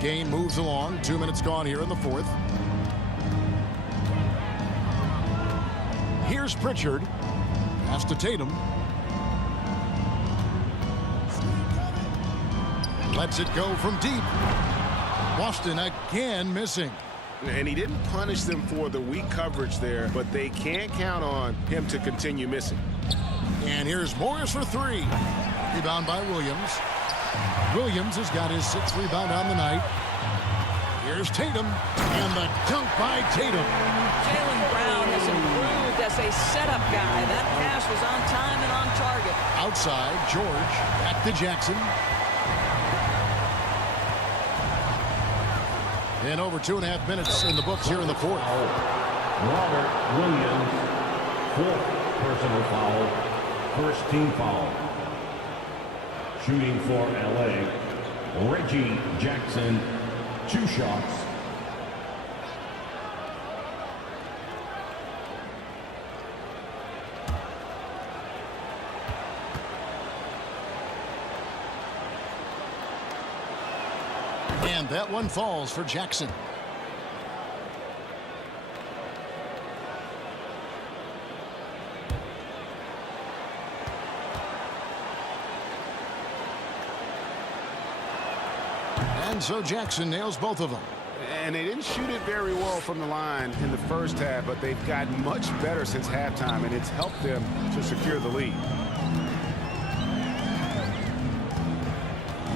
Game moves along. 2 minutes gone here in the 4th. Here's Pritchard. Pass to Tatum. Lets it go from deep. Boston again missing. And he didn't punish them for the weak coverage there, but they can't count on him to continue missing. And here's Morris for 3. Rebound by Williams. Williams has got his 6th rebound on the night. Here's Tatum. And the dunk by Tatum. Jaylen Brown has improved as a setup guy. That pass was on time and on target. Outside, George. Back to Jackson. And over 2.5 minutes in the books here in the 4th. Robert Williams, 4th personal foul, 1st team foul. Shooting for LA, Reggie Jackson, 2 shots. And that one falls for Jackson. And so Jackson nails both of them. And they didn't shoot it very well from the line in the first half, but they've gotten much better since halftime, and it's helped them to secure the lead.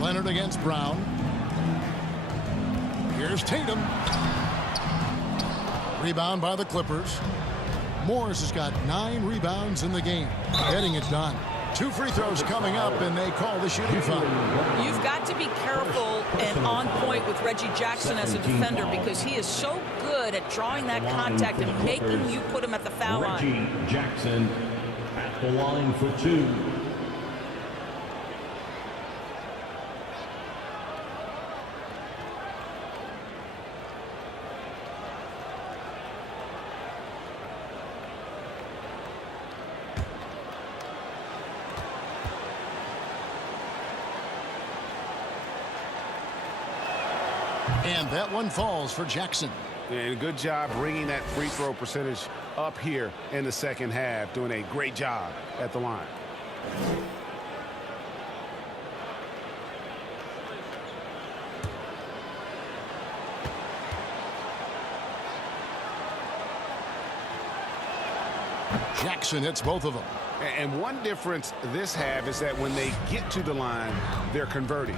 Leonard against Brown. Here's Tatum. Rebound by the Clippers. Morris has got 9 rebounds in the game. Getting it done. 2 free throws coming up, and they call the shooting foul. You've got to be careful and on point with Reggie Jackson as a defender because he is so good at drawing that contact and making you put him at the foul line. Reggie Jackson at the line for 2. And that one falls for Jackson. And good job bringing that free throw percentage up here in the second half. Doing a great job at the line. Jackson hits both of them. And one difference this half is that when they get to the line, they're converting.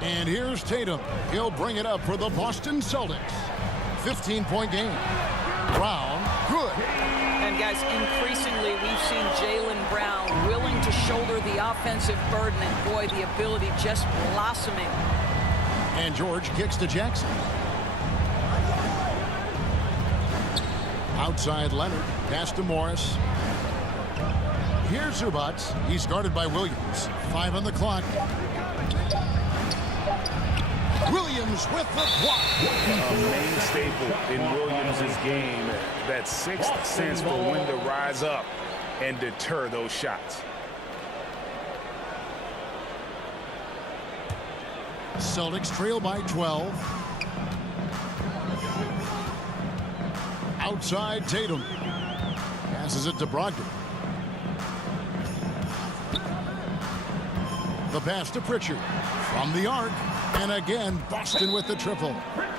And here's Tatum. He'll bring it up for the Boston Celtics. 15-point game. Brown, good. And guys, increasingly we've seen Jaylen Brown willing to shoulder the offensive burden, and boy, the ability just blossoming. And George kicks to Jackson. Outside Leonard. Pass to Morris. Here's Zubac. He's guarded by Williams. 5 on the clock. Williams with the block. A main staple in Williams' game. That 6th sense for when to rise up and deter those shots. Celtics trail by 12. Outside Tatum. Passes it to Brogdon. The pass to Pritchard. From the arc. And again, Boston with the triple.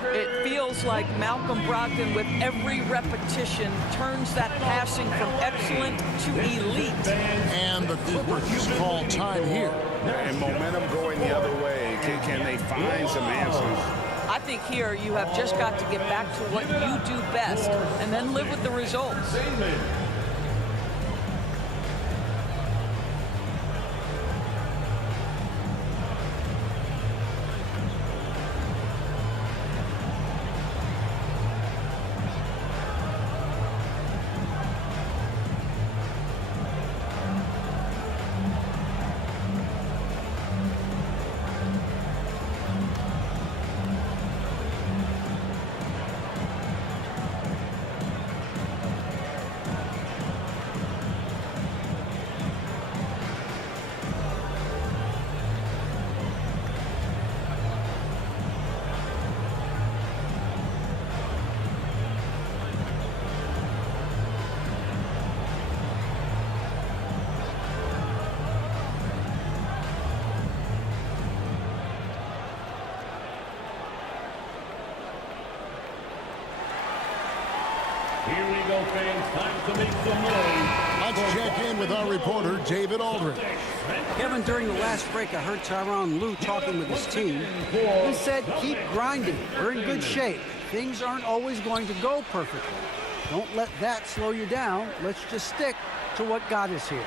It feels like Malcolm Brogdon, with every repetition, turns that passing from excellent to elite. And the Clippers call time here. And momentum going the other way. Can they find some answers? I think here you have just got to get back to what you do best and then live with the results. Here we go, fans. Time to make some noise. Let's check in with our reporter, David Aldridge. Kevin, during the last break, I heard Tyronn Lue talking with his team. He said, keep grinding. We're in good shape. Things aren't always going to go perfectly. Don't let that slow you down. Let's just stick to what got us here.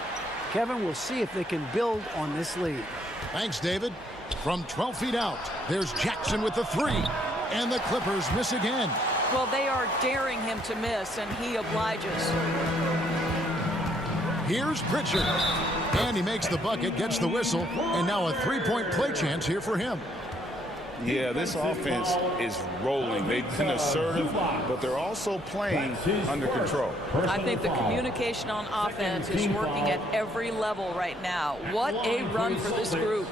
Kevin, we'll see if they can build on this lead. Thanks, David. From 12 feet out, there's Jackson with the three. And the Clippers miss again. Well, they are daring him to miss, and he obliges. Here's Pritchard. And he makes the bucket, gets the whistle, and now a three-point play chance here for him. Yeah, this offense is rolling. They've been assertive, but they're also playing under control. I think the communication on offense is working at every level right now. What a run for this group.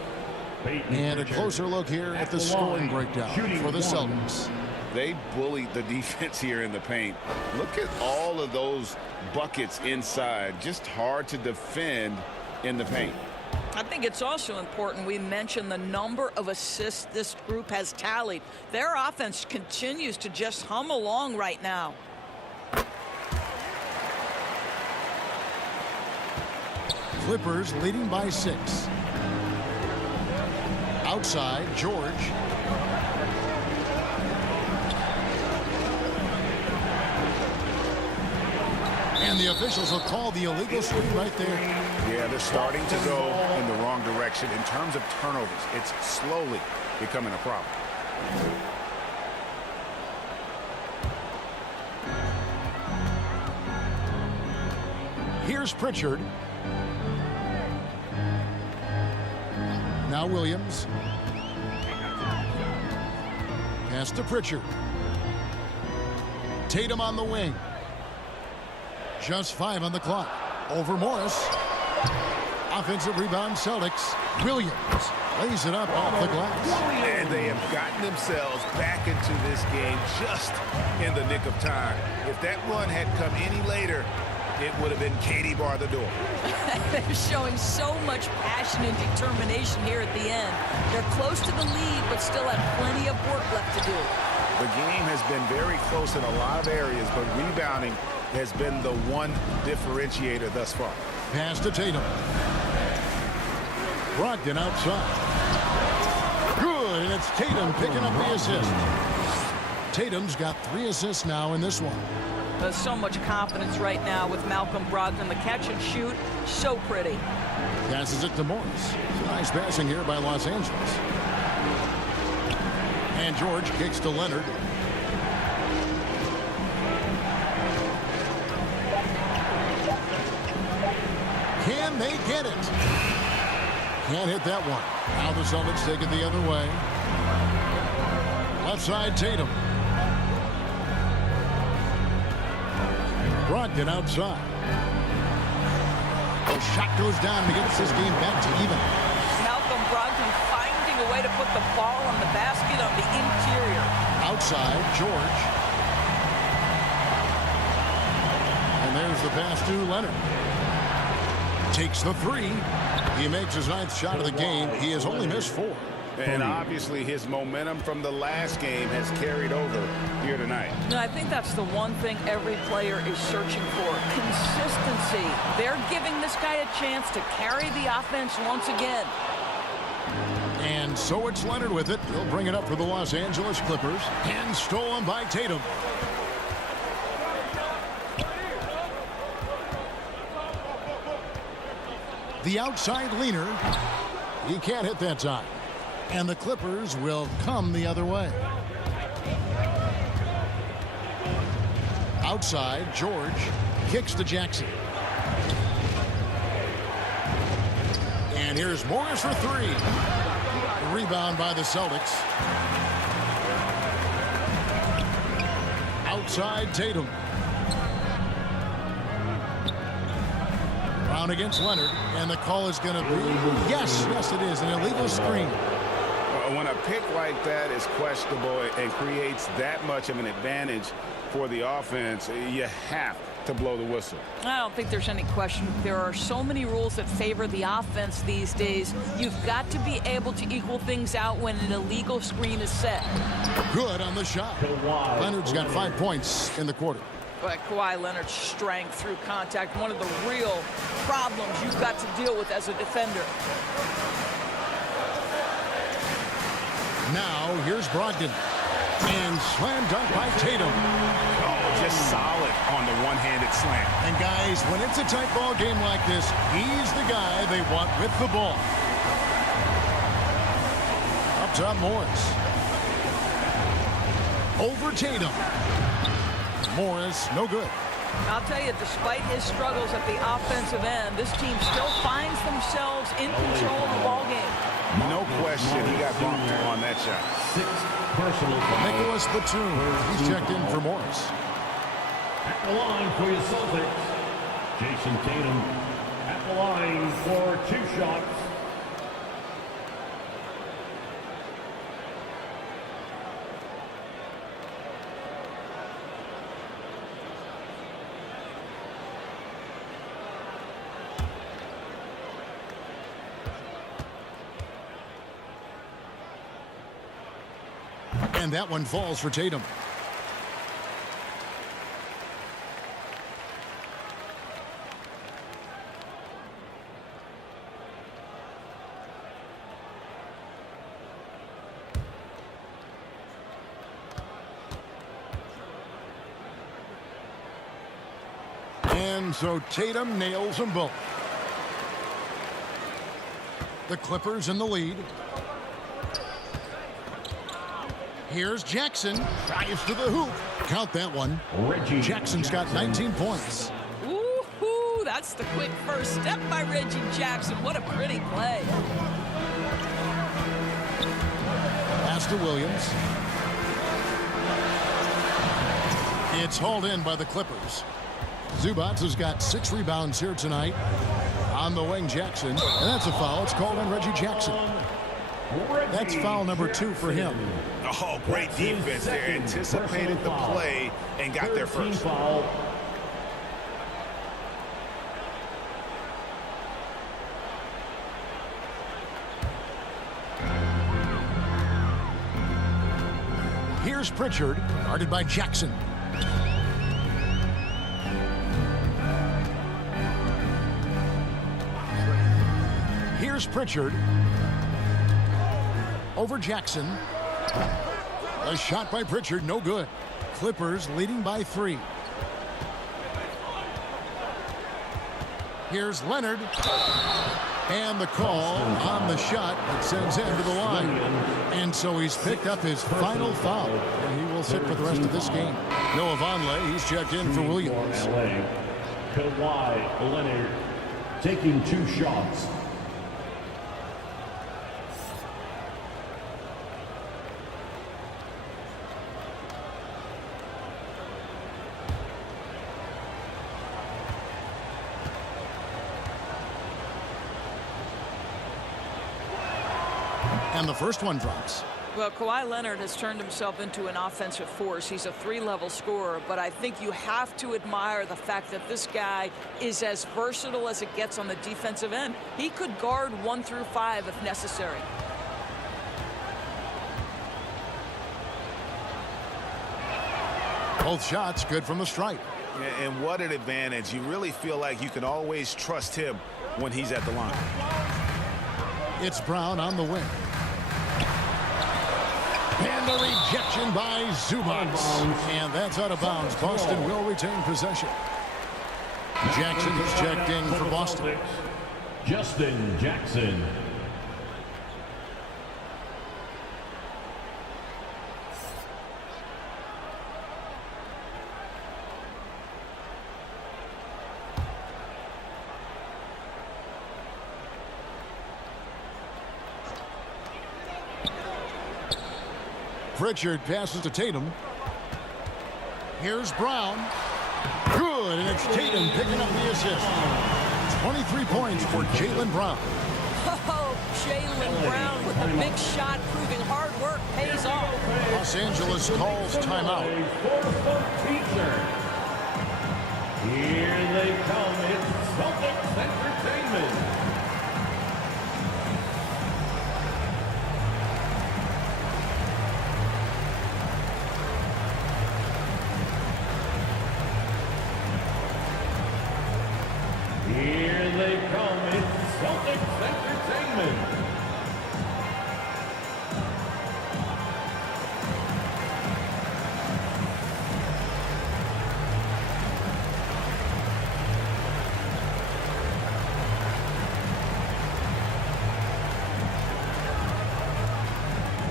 And a closer look here at the scoring breakdown for the Celtics. They bullied the defense here in the paint. Look at all of those buckets inside. Just hard to defend in the paint. I think it's also important we mention the number of assists this group has tallied. Their offense continues to just hum along right now. Clippers leading by 6. Outside, George. And the officials will call the illegal swing right there. Yeah, they're starting to go in the wrong direction. In terms of turnovers, it's slowly becoming a problem. Here's Pritchard. Now Williams. Pass to Pritchard. Tatum on the wing. Just 5 on the clock. Over Morris. Offensive rebound, Celtics. Williams lays it up off the glass. And they have gotten themselves back into this game just in the nick of time. If that run had come any later, it would have been Katie bar the door. They're showing so much passion and determination here at the end. They're close to the lead, but still have plenty of work left to do. The game has been very close in a lot of areas, but rebounding has been the one differentiator thus far. Pass to Tatum. Brogdon outside. Good, and it's Tatum picking up the assist. Tatum's got 3 assists now in this one. There's so much confidence right now with Malcolm Brogdon. The catch and shoot, so pretty. Passes it to Morris. Nice passing here by Los Angeles. And George kicks to Leonard. Can they get it? Can't hit that one. Now the Celtics take it the other way. Left side, Tatum. Brogdon outside. The shot goes down and gets this game back to even. Malcolm Brogdon finding a way to put the ball on the basket on the interior. Outside, George. And there's the pass to Leonard. Takes the 3. He makes his 9th shot of the game. He has only missed 4. And obviously his momentum from the last game has carried over here tonight. No, I think that's the one thing every player is searching for. Consistency. They're giving this guy a chance to carry the offense once again. And so it's Leonard with it. He'll bring it up for the Los Angeles Clippers. And stolen by Tatum. The outside leaner. He can't hit that time. And the Clippers will come the other way. Outside, George kicks to Jackson. And here's Morris for three. Rebound by the Celtics. Outside, Tatum. Brown against Leonard, and the call is going to be, yes, it is, an illegal screen. When a pick like that is questionable and creates that much of an advantage for the offense, you have to blow the whistle. I don't think there's any question. There are so many rules that favor the offense these days. You've got to be able to equal things out when an illegal screen is set. Good on the shot. Leonard's got 5 points in the quarter. But Kawhi Leonard's strength through contact, one of the real problems you've got to deal with as a defender. Now, here's Brogdon. And slam dunk by Tatum. Oh, just solid on the one-handed slam. And guys, when it's a tight ball game like this, he's the guy they want with the ball. Up top, Morris. Over Tatum. Morris, no good. I'll tell you, despite his struggles at the offensive end, this team still finds themselves in control of the ball game. No question he got bumped on that shot. 6 personal fouls. Nicholas Batum, he's checked in for Morris. At the line for your Celtics, Jason Tatum at the line for 2 shots. And that one falls for Tatum. And so Tatum nails them both. The Clippers in the lead. Here's Jackson. Drives to the hoop. Count that one. Jackson's got 19 points. Ooh, that's the quick first step by Reggie Jackson. What a pretty play. Pass to Williams. It's hauled in by the Clippers. Zubats has got 6 rebounds here tonight. On the wing, Jackson. And that's a foul. It's called on Reggie Jackson. That's foul number 2 for him. Oh, great defense there. Anticipated the play and got there first. Here's Pritchard, guarded by Jackson. Here's Pritchard. Over Jackson. A shot by Pritchard, no good. Clippers leading by 3. Here's Leonard. And the call on the shot that sends him to the line. And so he's picked up his final foul. And he will sit for the rest of this game. Noah Vonleh, he's checked in for Williams. Kawhi Leonard taking 2 shots. And the first one drops. Well, Kawhi Leonard has turned himself into an offensive force. He's a 3-level scorer, but I think you have to admire the fact that this guy is as versatile as it gets on the defensive end. He could guard 1 through 5 if necessary. Both shots good from the stripe. And what an advantage. You really feel like you can always trust him when he's at the line. It's Brown on the wing. And the rejection by Zubac. And that's out of bounds. Boston will retain possession. Jackson is checked in for Boston. Justin Jackson. Pritchard passes to Tatum. Here's Brown. Good, and it's Tatum picking up the assist. 23 points for Jaylen Brown. Oh, Jaylen Brown with a big shot, proving hard work pays off. Los Angeles calls timeout. Here they come. It's Celtics Entertainment. Here they come. It's Celtics Entertainment.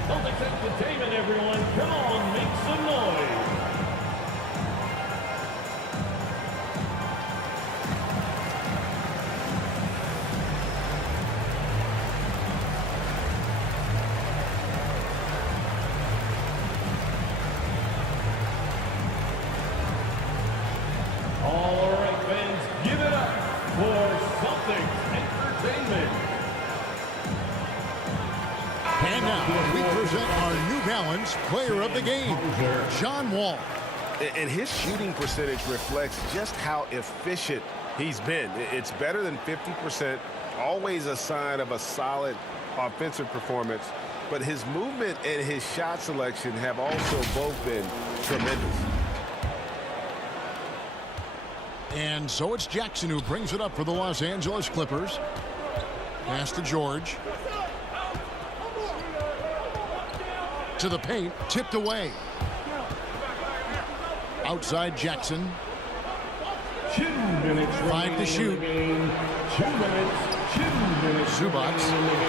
Celtics Entertainment, everyone. Come on, make some noise. All right, fans, give it up for Celtics Entertainment. And now we present our New Balance player of the game, John Wall. And his shooting percentage reflects just how efficient he's been. It's better than 50%, always a sign of a solid offensive performance. But his movement and his shot selection have also both been tremendous. And so it's Jackson who brings it up for the Los Angeles Clippers. Pass to George. To the paint, tipped away. Outside Jackson. 2 minutes. 5 to shoot. 2 minutes. 2 minutes. Zubac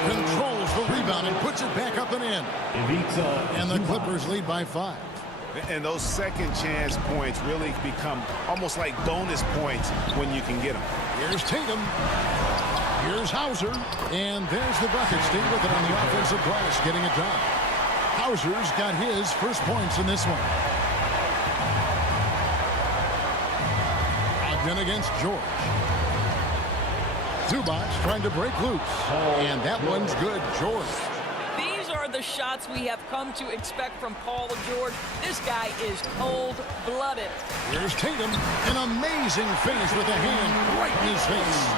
controls the rebound and puts it back up and in. And the Clippers lead by 5. And those second chance points really become almost like bonus points when you can get them. Here's Tatum. Here's Hauser. And there's the bucket. Stay with it on the offensive glass, getting it done. Hauser's got his first points in this one. Ogden against George. Zubac trying to break loose. And that one's good. George. These are the shots we have come to expect from Paul George. This guy is cold-blooded. Here's Tatum. An amazing finish with a hand right in his face.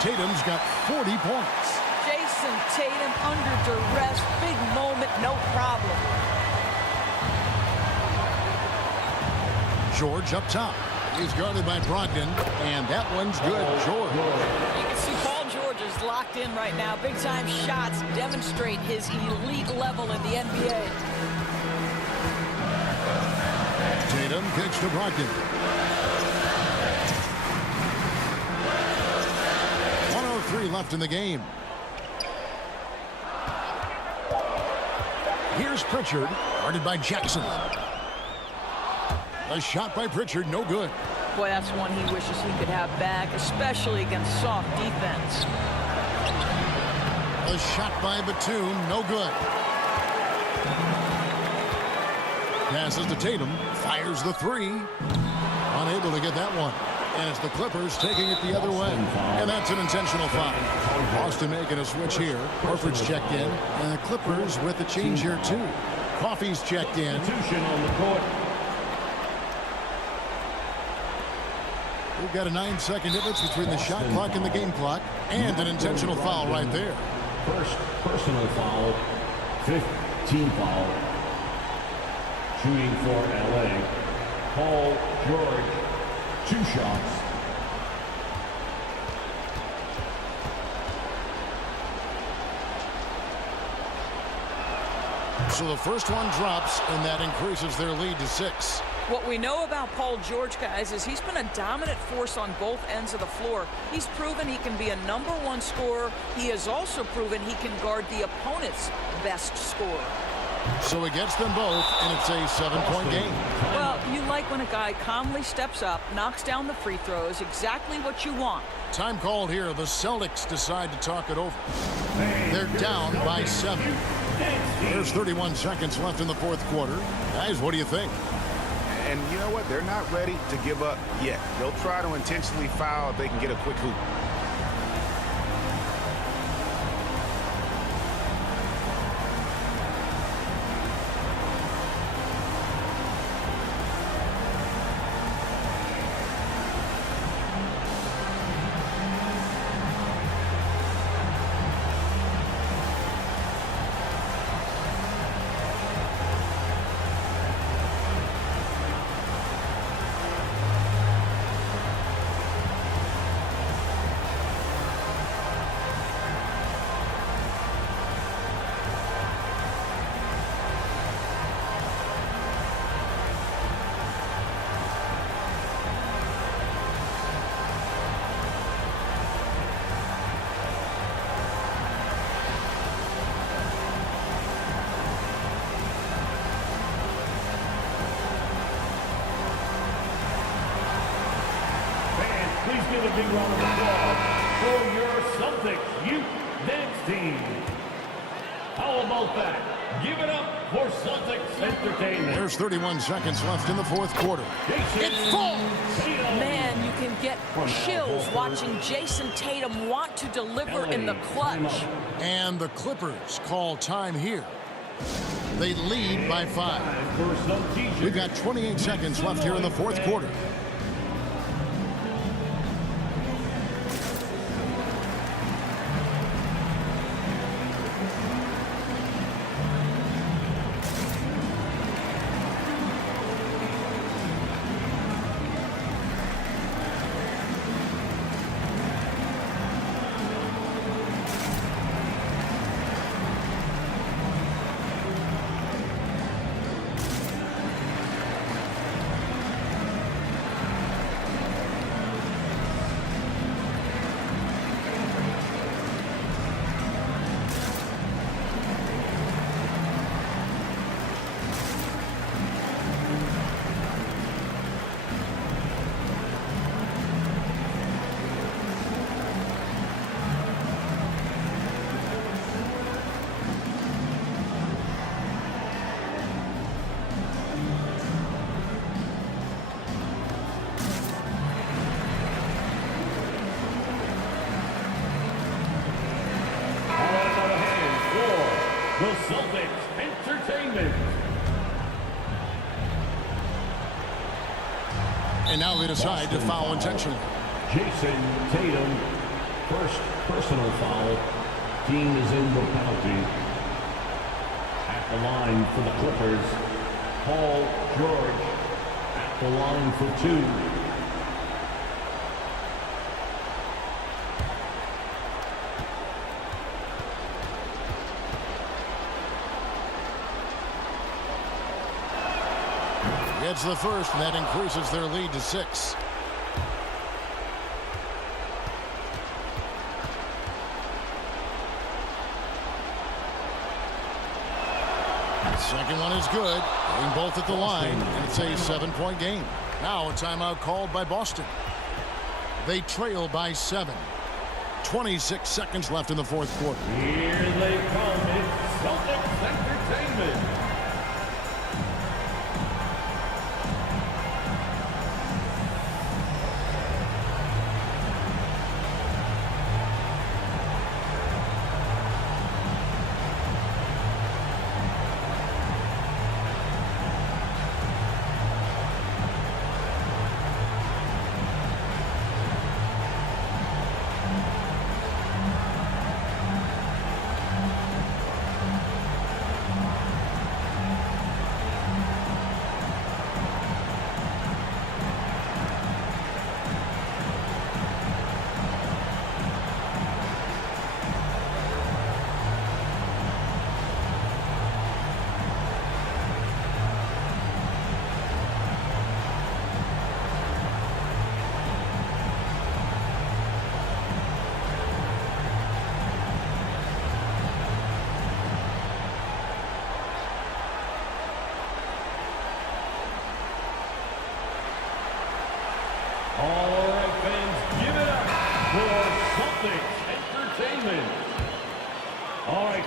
Tatum's got 40 points. Jason Tatum under duress. Big moment, no problem. George up top. He's guarded by Brogdon. And that one's good. George. You can see Paul George is locked in right now. Big-time shots demonstrate his elite level in the NBA. Tatum kicks to Brogdon. 1:03 left in the game. Here's Pritchard, guarded by Jackson. A shot by Pritchard, no good. Boy, that's one he wishes he could have back, especially against soft defense. A shot by Batum, no good. Passes to Tatum, fires the three. Unable to get that one. And it's the Clippers taking it the other way. And that's an intentional foul. Boston making a switch here. Horford's checked in. And the Clippers with the change here, too. Coffey's checked in. On the court. We've got a 9-second difference between the shot clock and the game clock. And an intentional foul right there. First personal foul. 15 foul. Shooting for LA. Paul George, 2 shots. So the first one drops, and that increases their lead to 6. What we know about Paul George, guys, is he's been a dominant force on both ends of the floor. He's proven he can be a #1 scorer. He has also proven he can guard the opponent's best scorer. So it gets them both, and it's a 7-point game. Well, you like when a guy calmly steps up, knocks down the free throws, exactly what you want. Time called here. The Celtics decide to talk it over. They're down by 7. There's 31 seconds left in the 4th quarter. Guys, what do you think? And you know what? They're not ready to give up yet. They'll try to intentionally foul if they can get a quick hoop. Please give a big round of applause for your Celtics youth dance team. How about that? Give it up for Celtics Entertainment. There's 31 seconds left in the 4th quarter. It falls! Man, you can get chills watching Jason Tatum want to deliver in the clutch. And the Clippers call time here. They lead by 5. We've got 28 seconds left here in the 4th quarter. The Celtics Entertainment. And now they decide to foul intentionally. Jason Tatum, first personal foul. Team is in the penalty. At the line for the Clippers, Paul George at the line for 2. Gets the first, and that increases their lead to 6. Second one is good. Getting both at the line, and it's a 7-point game. Now a timeout called by Boston. They trail by 7. 26 seconds left in the 4th quarter. Here they come. It's Celtics Entertainment.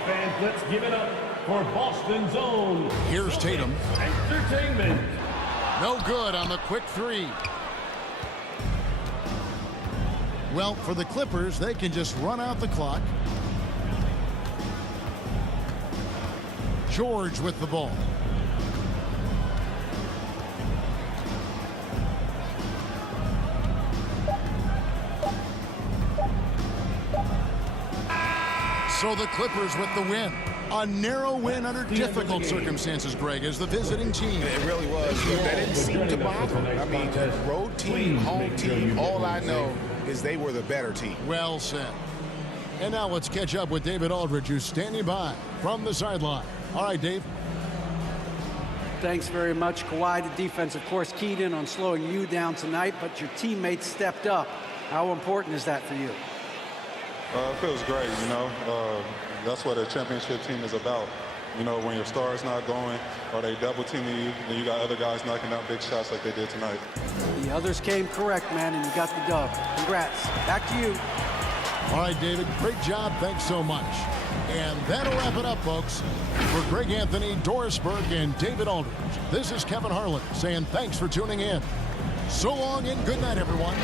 fans, let's give it up for Boston's own. Here's Tatum. Entertainment. No good on the quick three. Well, for the Clippers, they can just run out the clock. George with the ball. So the Clippers with the win. A narrow win under difficult circumstances, Greg, as the visiting team. It really was. That didn't seem to bother. I mean, road team, home team, all I know is they were the better team. Well said. And now let's catch up with David Aldridge, who's standing by from the sideline. All right, Dave. Thanks very much, Kawhi. The defense, of course, keyed in on slowing you down tonight, but your teammates stepped up. How important is that for you? It feels great, you know. That's what a championship team is about. You know, when your star's not going or they double teaming you, then you got other guys knocking down big shots like they did tonight. The others came correct, man, and you got the dub. Congrats. Back to you. All right, David, great job. Thanks so much. And that'll wrap it up, folks. For Greg Anthony, Doris Burke, and David Aldridge, this is Kevin Harlan saying thanks for tuning in. So long and good night, everyone.